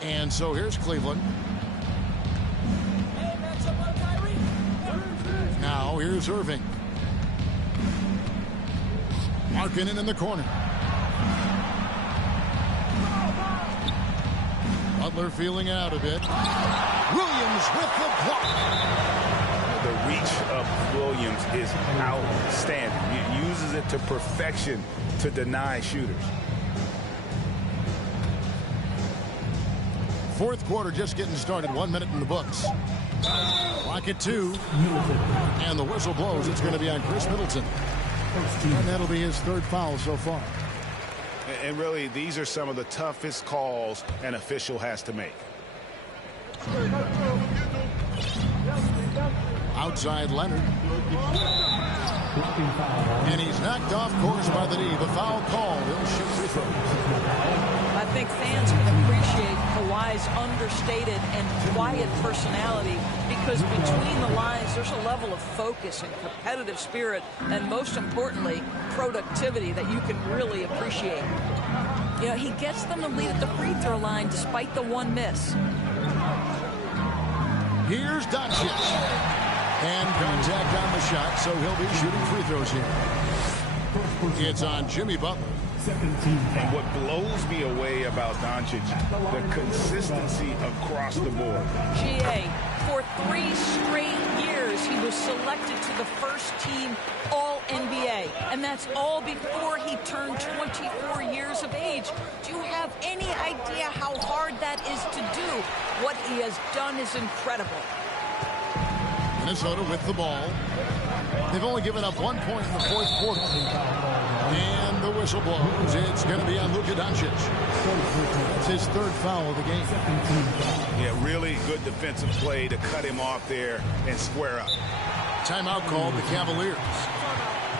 And so here's Cleveland. Now here's Irving. Markkanen in the corner. Butler feeling out a bit. Williams with the block. The reach of Williams is outstanding. He uses it to perfection to deny shooters. Fourth quarter just getting started. 1 minute in the books. Clock at 2. And the whistle blows. It's going to be on Chris Middleton. And that'll be his third foul so far. And really, these are some of the toughest calls an official has to make. Outside Leonard. And he's knocked off course by the knee. The foul called. He'll shoot free throws. I think fans can appreciate Kawhi's understated and quiet personality because between the lines there's a level of focus and competitive spirit and most importantly productivity that you can really appreciate. You know, he gets them to lead at the free throw line despite the one miss. Here's Doncic. And contact on the shot, so he'll be shooting free throws here. It's on Jimmy Butler. And what blows me away about Doncic, the consistency across the board. GA, for 3 straight years, he was selected to the first team All-NBA. And that's all before he turned 24 years of age. Do you have any idea how hard that is to do? What he has done is incredible. Minnesota with the ball. They've only given up 1 point in the fourth quarter. And the whistle blows. It's going to be on Luka Doncic. That's his third foul of the game. Yeah, really good defensive play to cut him off there and square up. Timeout called the Cavaliers.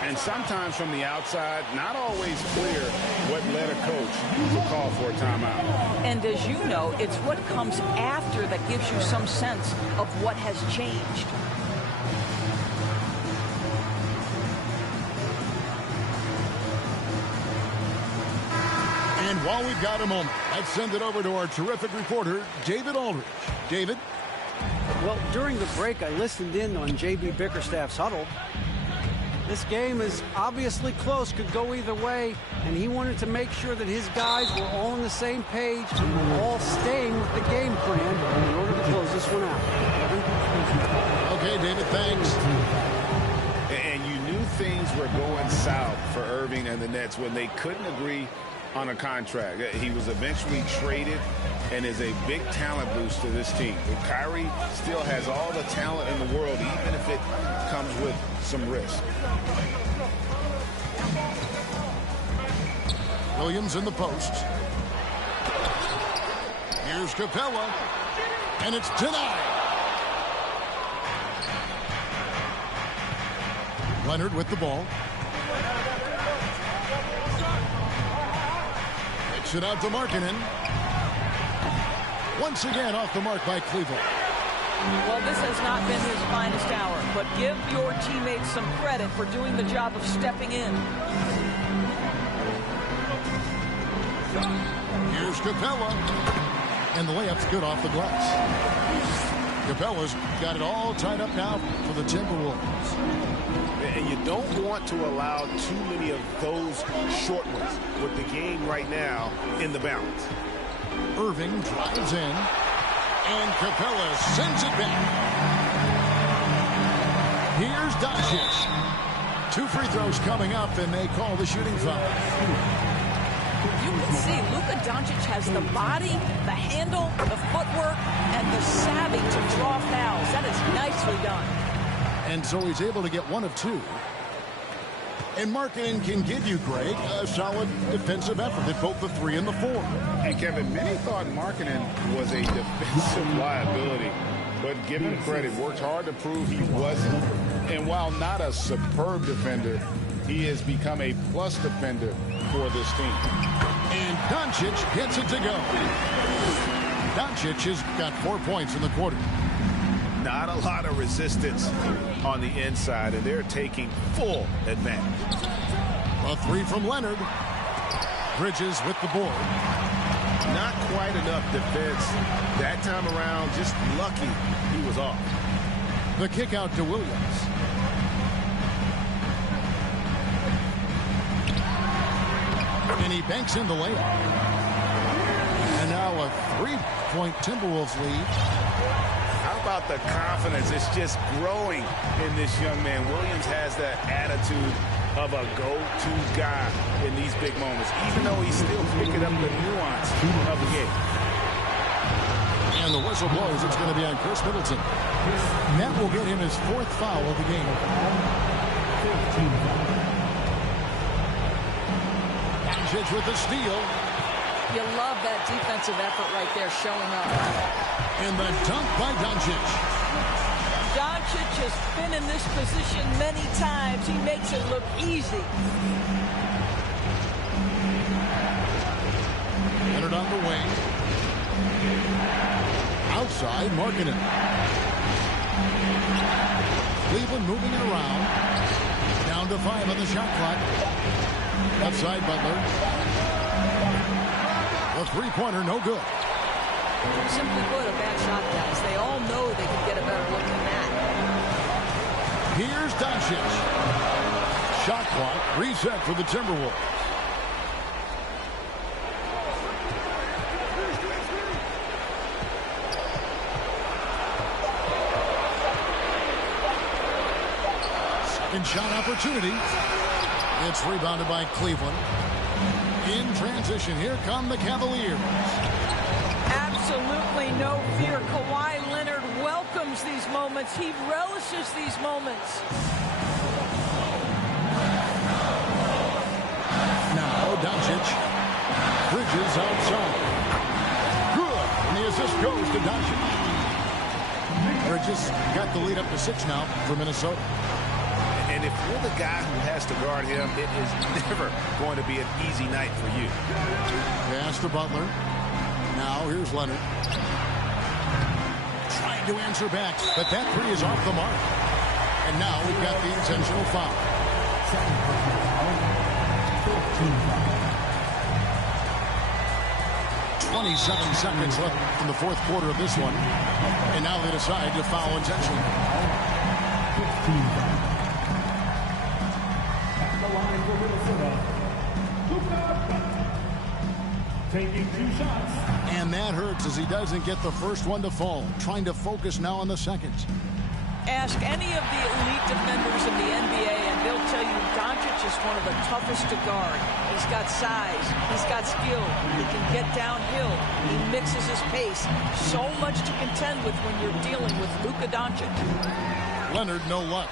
And sometimes from the outside, not always clear what led a coach to call for a timeout. And as you know, it's what comes after that gives you some sense of what has changed. And while we've got a moment, let's send it over to our terrific reporter, David Aldridge. David? Well, during the break, I listened in on J.B. Bickerstaff's huddle. This game is obviously close, could go either way, and he wanted to make sure that his guys were all on the same page and were all staying with the game plan in order to close this one out. Okay, David, thanks. And you knew things were going south for Irving and the Nets when they couldn't agree on a contract. He was eventually traded and is a big talent boost to this team. But Kyrie still has all the talent in the world, even if it comes with some risk. Williams in the post. Here's Capella. And it's denied. Leonard with the ball. Kicks it out to Markkanen. Once again off the mark by Cleveland. Well, this has not been his finest hour, but give your teammates some credit for doing the job of stepping in. Here's Capella. And the layup's good off the glass. Capella's got it all tied up now for the Timberwolves. And you don't want to allow too many of those short ones with the game right now in the balance. Irving drives in. And Capella sends it back. Here's Doncic. 2 free throws coming up, and they call the shooting foul. You can see Luka Doncic has the body, the handle, the footwork, and the savvy to draw fouls. That is nicely done. And so he's able to get 1 of 2. And Markkanen can give you, Greg, a solid defensive effort at both the 3 and the 4. And Kevin, many thought Markkanen was a defensive liability, but give him credit, worked hard to prove he wasn't. And while not a superb defender, he has become a plus defender for this team. And Doncic gets it to go. Doncic has got 4 points in the quarter. Not a lot of resistance on the inside, and they're taking full advantage. A three from Leonard. Bridges with the board. Not quite enough defense that time around. Just lucky he was off. The kick out to Williams. And he banks in the layup. And now a 3-point Timberwolves lead. How about the confidence? It's just growing in this young man. Williams has that attitude of a go-to guy in these big moments, even though he's still picking up the nuance of the game. And the whistle blows. It's going to be on Chris Middleton. That will get him his 4th foul of the game. Doncic with the steal. You love that defensive effort right there showing up. And the dunk by Doncic. Doncic has been in this position many times. He makes it look easy. Leonard on the wing. Outside, Markkanen. Cleveland moving it around. Down to 5 on the shot clock. Outside Butler. The three-pointer, no good. Simply put, a bad shot, guys. They all know they can get a better look than that. Here's Doncic. Shot clock reset for the Timberwolves. Second shot opportunity. It's rebounded by Cleveland. In transition, here come the Cavaliers. Absolutely no fear. Kawhi Leonard welcomes these moments. He relishes these moments. Now Doncic. Bridges outside. Good. And the assist goes to Doncic. Bridges got the lead up to 6 now for Minnesota. And if you're the guy who has to guard him, it is never going to be an easy night for you. Pass to Butler. Now here's Leonard. Trying to answer back, but that three is off the mark. And now we've got the intentional foul. 27 seconds left in the 4th quarter of this one. And now they decide to foul intentionally. Taking 2 shots. And that hurts as he doesn't get the first one to fall. Trying to focus now on the second. Ask any of the elite defenders in the NBA and they'll tell you Doncic is one of the toughest to guard. He's got size. He's got skill. He can get downhill. He mixes his pace. So much to contend with when you're dealing with Luka Doncic. Leonard, no luck.